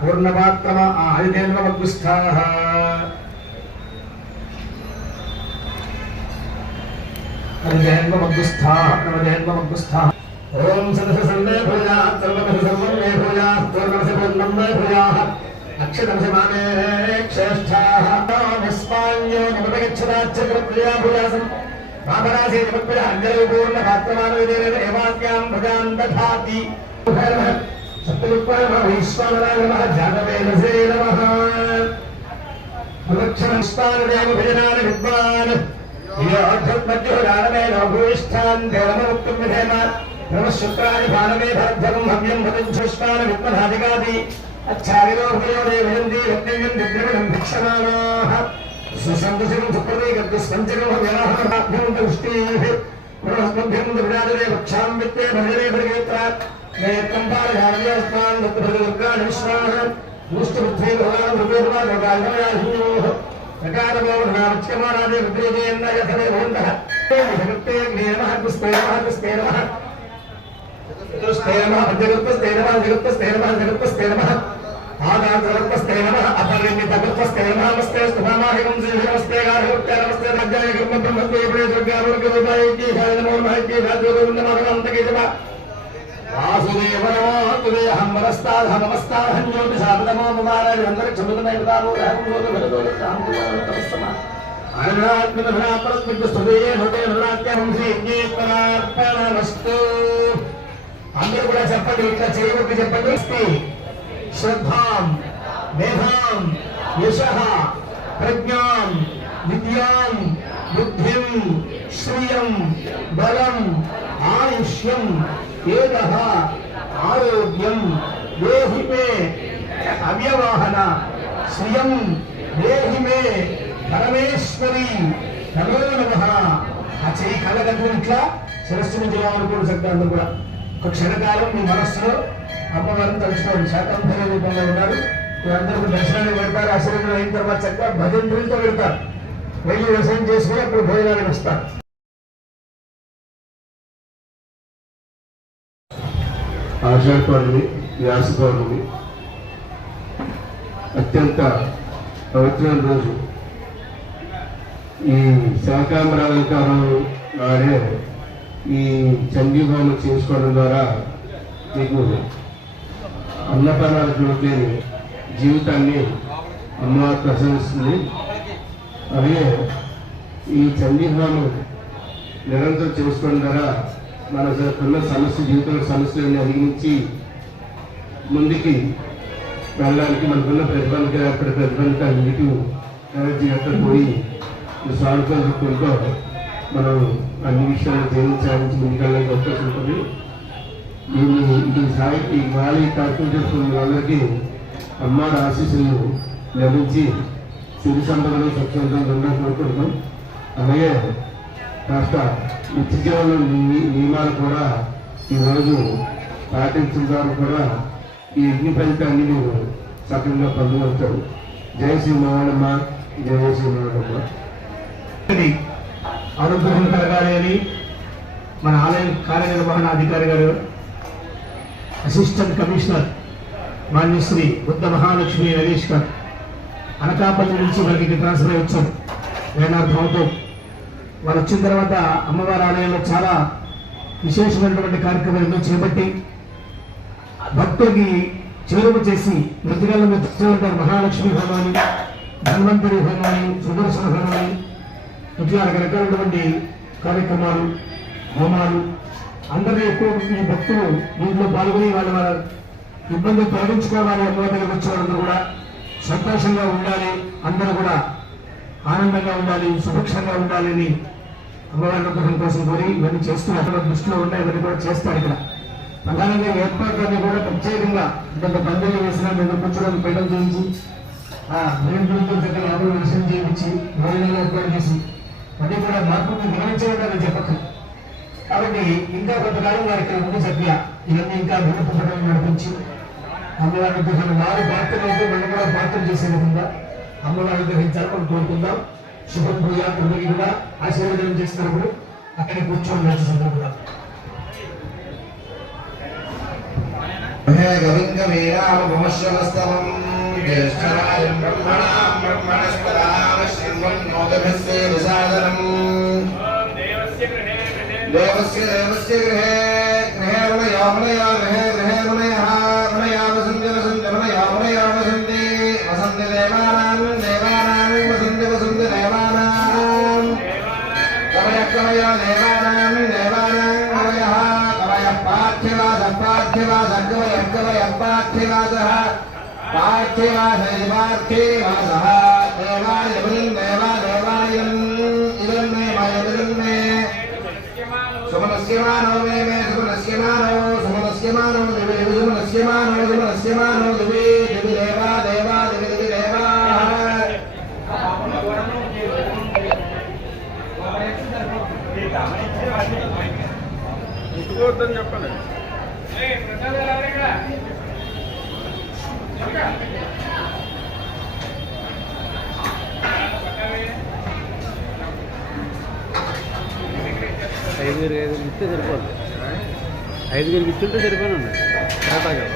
पूर्णमात्म हरितेन्द्रमद्गुस्थाः ओम सदस्य संदे भूयात् सर्वकस्य सर्वं मे भूयात् पूर्णस्य पूर्णं मे भूयात् अक्षतमसमाने श्रेष्ठाः निस्पान्यो निमगच्छदाच्चक्रप्रियाभुजासम् मापरासे जगत्प्रिया अञ्जलिपूर्णपात्रमानविदेन एवास्यां भुजां दधाति सप्तविप्राय नमः ईश्वराय नमः जातवेदसे नमः प्रदक्षिणस्तानदेव भजनानि विद्वान् योद्धत्मज्यो दानवेन भूयिष्ठान् देवमुक्तिं विधेम नमःशुक्राणि भानवे भरद्धगं हव्यं भजञ्छुष्टान् विद्मधादिगादि अच्छादिनो भूयो देवयन्ति रत्नयं दिव्यमिदं भिक्षमाणाः सुसन्तुषं सुप्रतीकद्विस्पञ्चकं व्यवहाराभ्यं तुष्टिः पुनस्मभ्यं दुर्गादरे वक्षां वित्ते भजने भर्गेत्र नेत्रं पारयार्यस्मान् दत्तभृदुर्गाणि विश्वाः मुष्टिबुद्धे भगवान् दुर्गेर्वा लोकाल्मयाहिनोः नकारमोहनावच्यमानादे रुद्रेजेन्न यथने भवन्तः जगत्ते ज्ञेनमः पुष्पेनमः पुष्पेनमः पुष्पेनमः जगत्पस्तेनमः जगत्पस्तेनमः जगत्पस्तेनमः आदान्तरत्पस्तेनमः अपरिमितपस्तेनमः नमस्ते स्तुभामाहिकं श्रीनमस्ते गार्होक्ते नमस्ते राज्याय कर्म ब्रह्मस्ते प्रेतुर्गावर्गवताय कीशाय नमो नमः कीशाद्योगोविन्दमाधवान्तके जपः वासुदेव नमोऽस्तुतेऽहं वरस्तादः नमस्तादहं ज्योतिषापदमो मुदारयन्दरिक्षमुदनैवदारोहमुदोदभरदोदरान्तमस्तमः आनरात्मनभरापरस्मिद्स्तुतेये भवते नवरात्र्यं श्रीज्ञेश्वरार्पणमस्तु అందరూ కూడా చెప్పండి ఇట్లా చేయబట్టి చెప్పండి శ్రద్ధాం మేధాం యశః ప్రజ్ఞాం విద్యాం బుద్ధిం శ్రియం బలం ఆయుష్యం ఏదః ఆరోగ్యం దేహి మే అవ్యవాహన శ్రియం దేహి మే పరమేశ్వరి నమో నమః ఆ చెయ్యి కళ్ళగంటూ ఇట్లా శిరస్సు నుంచి రావాలనుకోండి శబ్దాలు కూడా ఒక క్షణకాలం మీ మనస్సులో అమ్మవారిని తలుచుకోండి శాకంభర రూపంలో ఉన్నారు మీరందరూ దర్శనానికి వెళ్తారు ఆశీర్వాదం అయిన తర్వాత చక్కగా భజంత్రులతో వెళ్తారు వెళ్ళి వ్యవసాయం చేసుకుని అప్పుడు భోజనానికి వస్తారు ఆషాఢ పౌర్ణమి వ్యాస పౌర్ణమి అత్యంత పవిత్రమైన రోజు ఈ శాకాంబరాలంకారం నాడే ఈ చండీహోమం చేసుకోవడం ద్వారా మీకు అన్నపానాలకు లేని జీవితాన్ని అమ్మవారు ప్రశంసిస్తుంది. అలాగే ఈ చండీహోమం నిరంతరం చేసుకోవడం ద్వారా మనకున్న సమస్య జీవితంలో సమస్యలను అధిగమించి ముందుకి వెళ్ళడానికి మనకున్న ప్రతిబంధక నెగిటివ్ ఎనర్జీ అంతా పోయి సానుకూలంతో మనం అన్ని విషయాలు జీవించాలని ముందుకెళ్ళడానికి అవకాశం ఉంటుంది. ఈ సాయి వాలి కార్యక్రమం చేసుకున్న వాళ్ళందరికీ అమ్మారు ఆశీస్సులు లభించి సిరి సంపదలు స్వచ్ఛందంగా కోరుకుంటాం. అలాగే కాస్త నిత్య జీవన నియమాలు కూడా ఈరోజు పాటించడం ద్వారా కూడా ఈ యజ్ఞ ఫలితాన్ని మీరు సక్రమంగా పొందగలుగుతారు. జయ శ్రీ మహానమ్మ, జయ శ్రీ మహానమ్మ. అనుగ్రహం కలగాలి అని మన ఆలయ కార్యనిర్వహణ అధికారి గారు అసిస్టెంట్ కమిషనర్ మాన్యశ్రీ బుద్ధ మహాలక్ష్మి నగేష్ గారు అనకాపల్లి నుంచి మనకి ట్రాన్స్ఫర్ అయ్యి వచ్చారు. వేణార్థంతో వారు వచ్చిన తర్వాత అమ్మవారి ఆలయంలో చాలా విశేషమైనటువంటి కార్యక్రమాలు ఎన్నో చేపట్టి భక్తులకి చేరువ చేసి మృతికల్లో ఉంటారు. మహాలక్ష్మి హోమాన్ని, ధన్వంతరి హోమాన్ని, సుదర్శన హోమాన్ని, ఇట్లా రకరకాలైనటువంటి కార్యక్రమాలు హోమాలు అందరూ ఎక్కువ ఈ భక్తులు దీంట్లో పాల్గొని వాళ్ళ ఇబ్బందులు తొలగించుకోవాలి. అమ్మవారి దగ్గరకు వచ్చే వాళ్ళందరూ కూడా సంతోషంగా ఉండాలి, అందరూ కూడా ఆనందంగా ఉండాలి, సుభిక్షంగా ఉండాలి అని అమ్మవారి అనుగ్రహం కోసం కోరి ఇవన్నీ చేస్తున్నారు. అక్కడ దృష్టిలో ఉన్నాయి, ఇవన్నీ కూడా చేస్తారు. ఇక్కడ ప్రధానంగా ఏర్పాట్లన్నీ కూడా ప్రత్యేకంగా ఇంత పందులు వేసిన మీద కూర్చోడానికి పీటలు చేయించి భయంతో చక్కగా ఆవులు దర్శనం చేయించి భోజనాలు ఏర్పాటు చేసి అన్నీ కూడా మార్పులు గమనించేవాళ్ళని చెప్పక కాబట్టి ఇంకా కొంతకాలం వారి ఇక్కడ ముందు చక్కగా ఇవన్నీ ఇంకా వినపడడం నడిపించి అమ్మవారి అనుగ్రహం వారు పాత్రలు అయితే మనం కూడా పాత్రలు చేసే విధంగా అమ్మవారి గ్రహించాలని కోరుకుందాం. శుభం పూజ అందరికీ కూడా ఆశీర్వాదం చేస్తున్నప్పుడు అక్కడే కూర్చొని నడిచే సందర్భంగా దేవస్య దేవస్య గృహే గృహే రమయా రమయా గృహే గృహే రమయా రమయా వసంతి వసంతి రమయా రమయా వసంతి वयं पार्थिवासः पार्थिवासः पार्थिवासः देवायं देवादेवायं इदं मे मायं मे सुमनस्यमानो मे मे सुमनस्यमानो दिवे सुमनस्यमानो दिवे दिवे देवा देवा दिवे दिवे देवा ముట్టుకోవద్దని చెప్పండి. ఐదుగురికి ఇస్తే సరిపోదు. ఐదుగురికి ఇచ్చుంటే సరిపోనండి కరెక్ట్గా.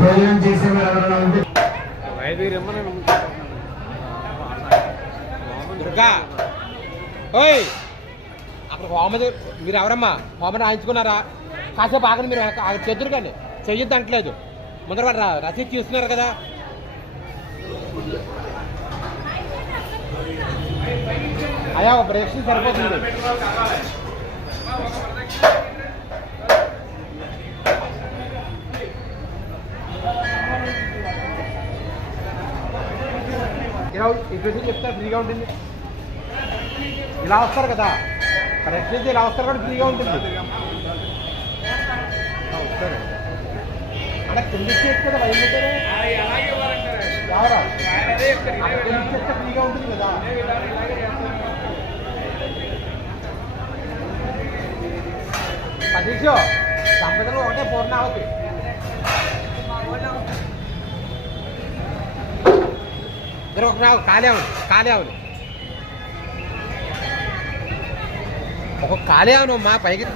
భోజనం చేసేవారు ఎవరైనా ఉంటే ఐదుగురు ఇమ్మని దుర్గా ఓయ్ అక్కడ హోమది మీరు ఎవరమ్మా హోమం రాయించుకున్నారా? కాసేపు ఆగండి, మీరు చెద్దురు కానీ చెయ్యొద్దు అంటలేదు. ముందర వాడు రసీదు చూస్తున్నారు కదా. అయ్యా ఒక బ్రేక్ సరిపోతుంది. ఇలా ఇటు చెప్తారు ఫ్రీగా ఉంటుంది. ఇలా వస్తారు కదా, కరెక్ట్ చేసి ఇలా వస్తారు కూడా ఫ్రీగా ఉంటుంది. సరే అక్కడ కింద ఇచ్చేసి కదా బయలుదేరే ఎవరా ఇచ్చేస్తే ఫ్రీగా ఉంటుంది కదా. సతీష్ సంపదలు ఒకటే పూర్ణావతి. మీరు ఒక ఖాళీ అవును ఒక ఖాళీ అవును మా పైకి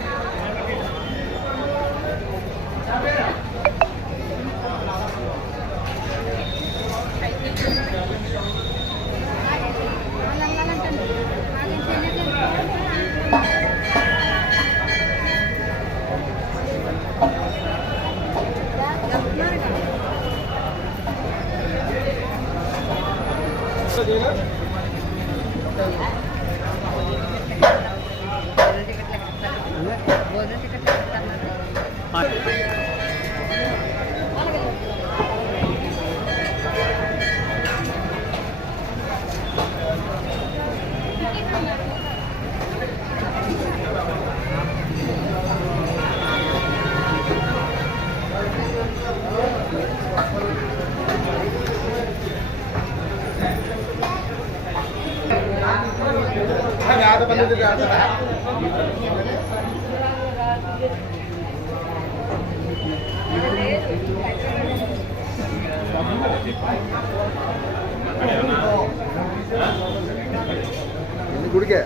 గుడికే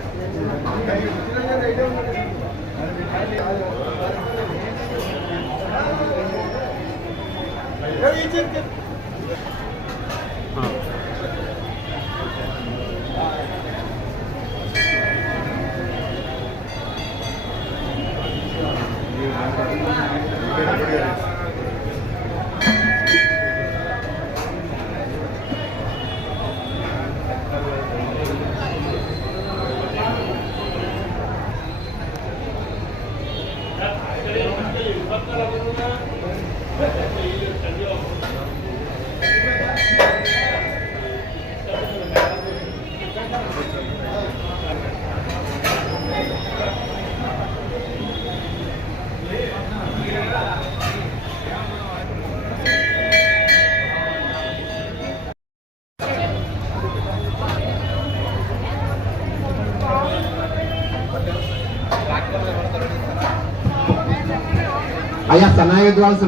అయ్యా సన్నాయి విద్వాంసులు